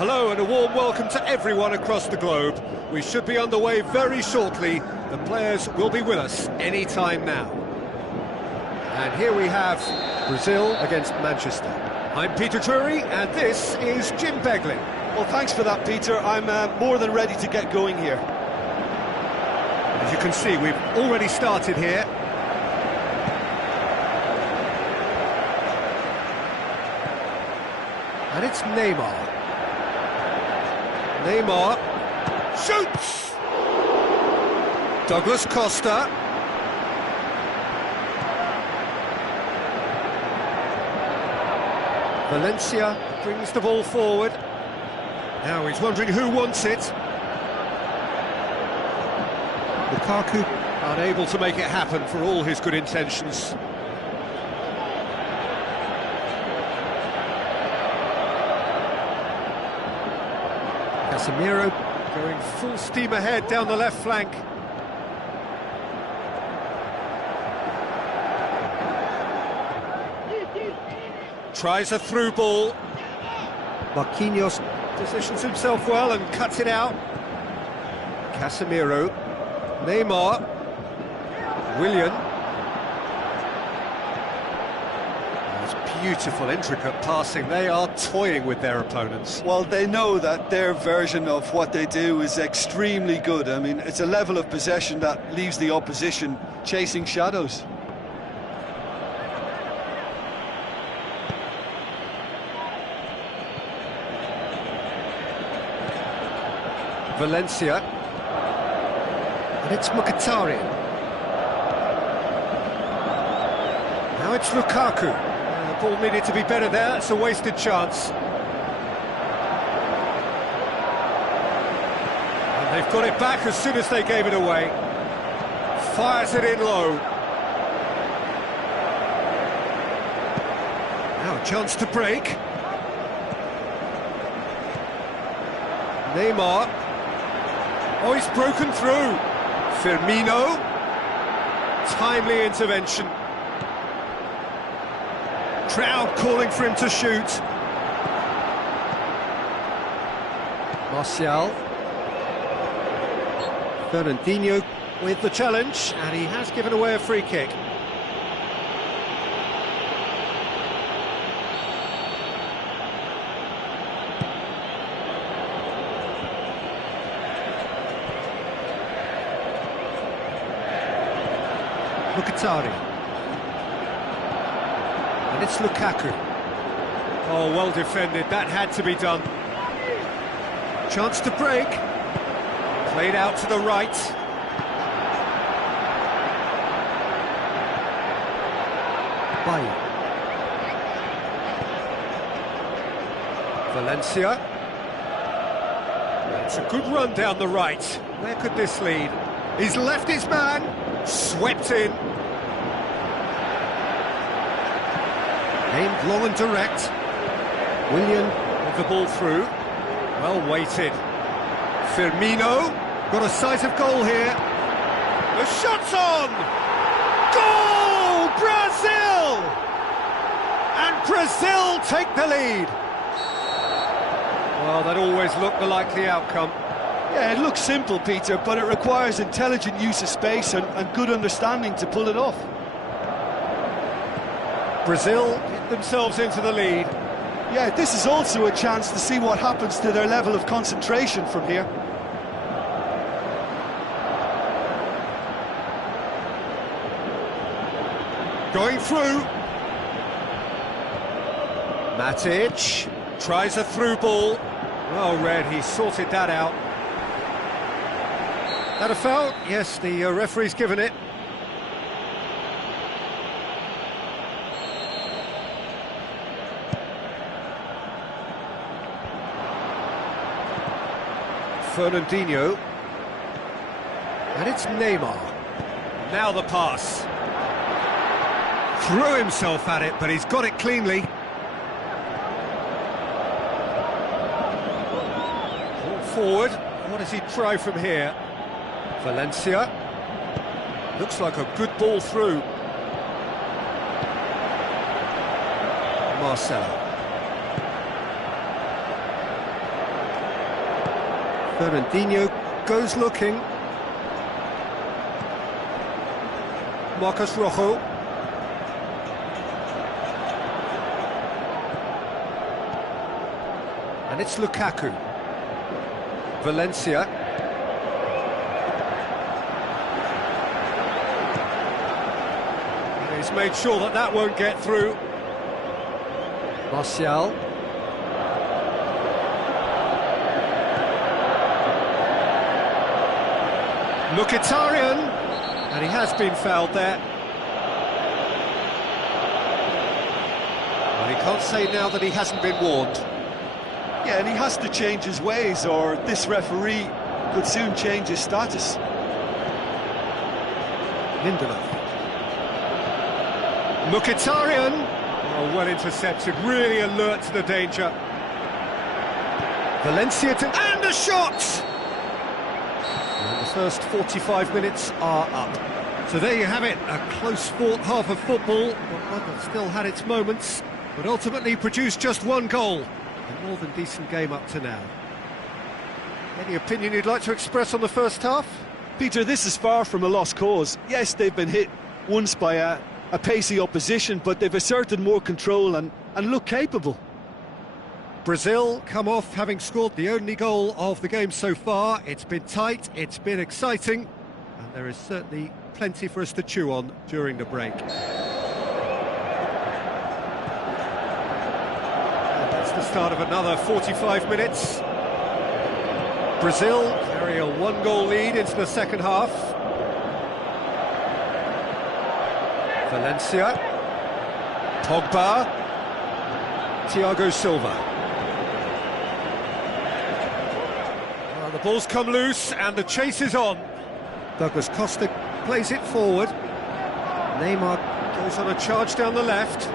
Hello and a warm welcome to everyone across the globe. We should be underway very shortly. The players will be with us any time now. And here we have Brazil against Manchester. I'm Peter Drury and this is Jim Beglin. Well, thanks for that, Peter. I'm more than ready to get going here. As you can see, we've already started here. And it's Neymar. Neymar shoots! Douglas Costa. Valencia brings the ball forward. Now he's wondering who wants it. Lukaku unable to make it happen for all his good intentions. Casemiro Going full steam ahead down the left flank. Tries a through ball. Marquinhos Positions himself well and cuts it out. Casemiro Neymar. Willian. That's beautiful, intricate passing. They are toying with their opponents. Well, they know that their version of what they do is extremely good. I mean, it's a level of possession that leaves the opposition chasing shadows. Valencia. and it's Mkhitaryan. Now it's Lukaku. The ball needed to be better there. It's a wasted chance. And they've got it back as soon as they gave it away. Fires it in low. Now a chance to break. Neymar. Oh, he's broken through. Firmino. Timely intervention. Crowd calling for him to shoot. Martial. Fernandinho with the challenge, and he has given away a free kick. Mkhitaryan. And it's Lukaku. Oh, well defended. That had to be done. Chance to break. Played out to the right. Bayer. Valencia. It's a good run down the right. Where could this lead? He's left his man. Swept in. Aimed long and direct. Willian. With the ball through. Well weighted. Firmino. Got a sight of goal here. The shot's on! Goal! Brazil! And Brazil take the lead. Well, that always looked the likely outcome. Yeah, it looks simple, Peter, but it requires intelligent use of space and good understanding to pull it off. Brazil get themselves into the lead. Yeah, this is also a chance to see what happens to their level of concentration from here. Going through. Matic tries a through ball. Well read, he sorted that out. That a foul? Yes, the referee's given it. Fernandinho. And it's Neymar. Now the pass. Threw himself at it, but he's got it cleanly. Ball forward. What does he try from here? Valencia. Looks like a good ball through. Marcelo. Fernandinho Goes looking. Marcos Rojo. And it's Lukaku. Valencia. He's made sure that that won't get through. Martial. Mkhitaryan. And he has been fouled there. Well, he can't say now that he hasn't been warned. Yeah, and he has to change his ways, or this referee could soon change his status. Lindelof. Mkhitaryan. Oh, well intercepted, really alert to the danger. Valencia and a shot! And the first 45 minutes are up. So there you have it, a close-fought half of football, but one that still had its moments, but ultimately produced just one goal. A more than decent game up to now. Any opinion you'd like to express on the first half? Peter, this is far from a lost cause. Yes, they've been hit once by a pacey opposition, but they've asserted more control and look capable. Brazil come off having scored the only goal of the game so far. It's been tight, it's been exciting, and there is certainly plenty for us to chew on during the break. And that's the start of another 45 minutes. Brazil carry a one-goal lead into the second half. Valencia, Pogba, Thiago Silva. Well, the ball's come loose and the chase is on. Douglas Costa plays it forward. Neymar goes on a charge down the left.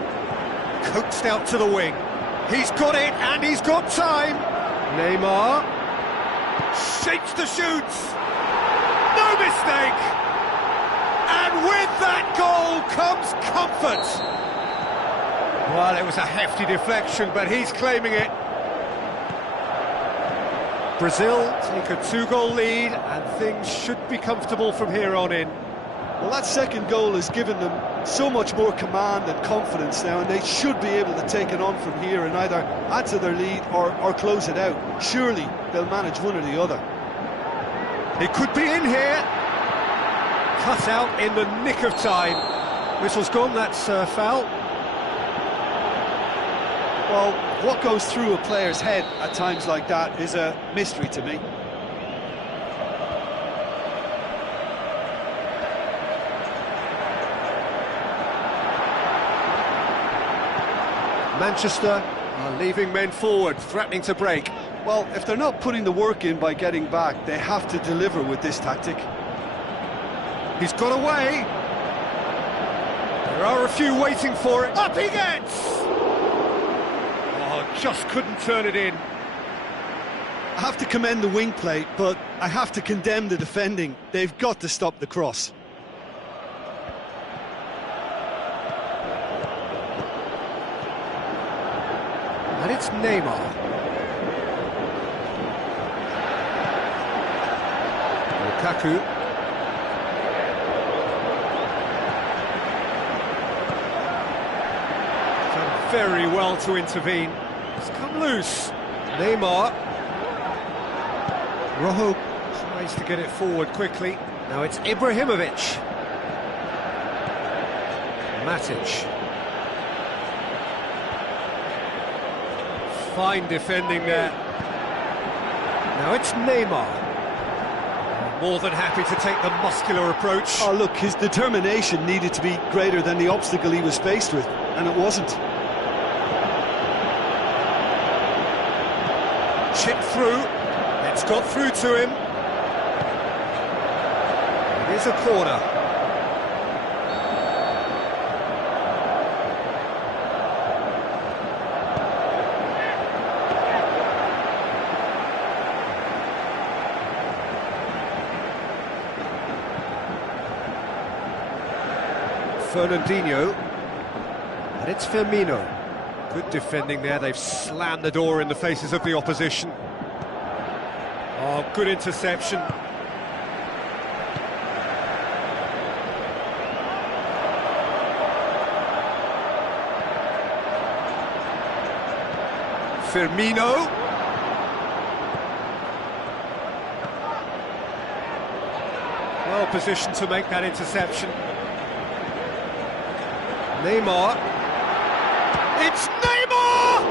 Coaxed out to the wing. He's got it and he's got time. Neymar shapes the shoots. No mistake. And with that goal comes comfort. Well, it was a hefty deflection, but he's claiming it. Brazil take a two-goal lead, and things should be comfortable from here on in. Well, that second goal has given them so much more command and confidence now, and they should be able to take it on from here and either add to their lead or close it out. Surely they'll manage one or the other. It could be in here. Cut out in the nick of time. Whistle's gone, that's foul. Well, what goes through a player's head at times like that is a mystery to me. Manchester are leaving men forward, threatening to break. Well, if they're not putting the work in by getting back, they have to deliver with this tactic. He's got away. There are a few waiting for it. Up he gets! Oh, just couldn't turn it in. I have to commend the wing play, but I have to condemn the defending. They've got to stop the cross. And it's Neymar. Lukaku. Done very well to intervene. It's come loose. Neymar. Rojo tries to get it forward quickly. Now it's Ibrahimovic. Matic. Fine defending there. Now it's Neymar. More than happy to take the muscular approach. Oh, look, his determination needed to be greater than the obstacle he was faced with, and it wasn't. Chip through. It's got through to him. Here's a corner. Fernandinho, and it's Firmino. Good defending there, they've slammed the door in the faces of the opposition. Oh, good interception. Firmino. Well positioned to make that interception. Neymar. It's Neymar!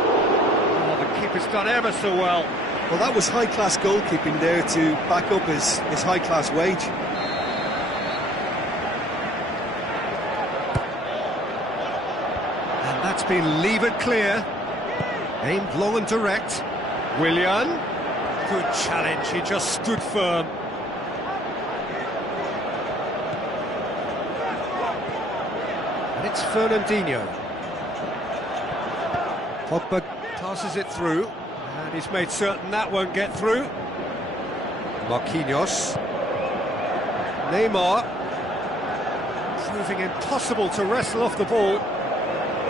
Oh, the keeper's done ever so well. Well, that was high-class goalkeeping there to back up his high-class wage. And that's been levered clear. Aimed long and direct. Willian. Good challenge, he just stood firm. It's Fernandinho. Pogba passes it through. And he's made certain that won't get through. Marquinhos. Neymar. Proving impossible to wrestle off the ball.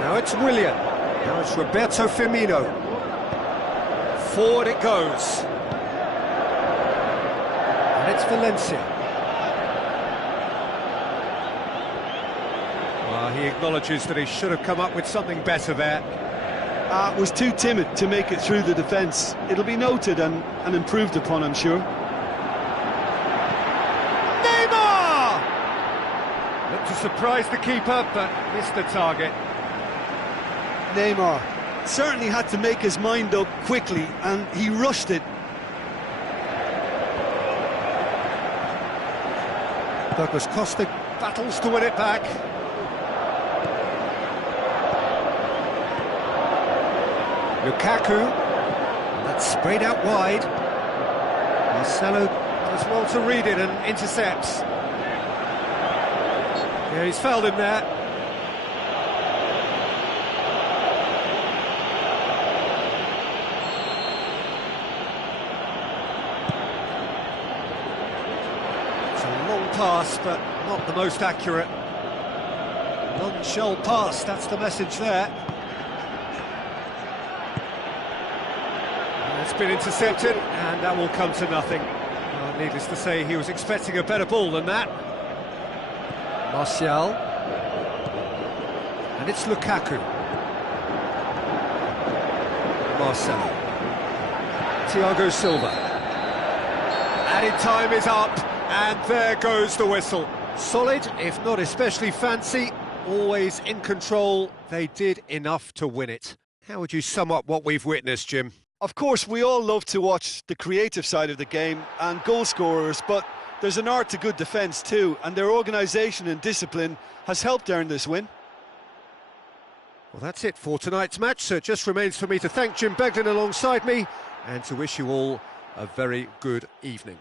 Now it's Willian. Now it's Roberto Firmino. Forward it goes. And it's Valencia. Well, he acknowledges that he should have come up with something better there. Was too timid to make it through the defence. It'll be noted and improved upon, I'm sure. Neymar! Looked to surprise the keeper, but missed the target. Neymar certainly had to make his mind up quickly, and he rushed it. Douglas Costa battles to win it back. Lukaku. That's sprayed out wide. Marcelo does well to read it and intercepts. Yeah, he's fouled him there. It's a long pass, but not the most accurate. None shall pass, that's the message there. It's been intercepted, and that will come to nothing. Well, needless to say, he was expecting a better ball than that. Martial. And it's Lukaku. Marcelo. Thiago Silva. Added time is up, and there goes the whistle. Solid, if not especially fancy, always in control. They did enough to win it. How would you sum up what we've witnessed, Jim? Of course, we all love to watch the creative side of the game and goal scorers, but there's an art to good defence too, and their organisation and discipline has helped earn this win. Well, that's it for tonight's match, so it just remains for me to thank Jim Beglin alongside me and to wish you all a very good evening.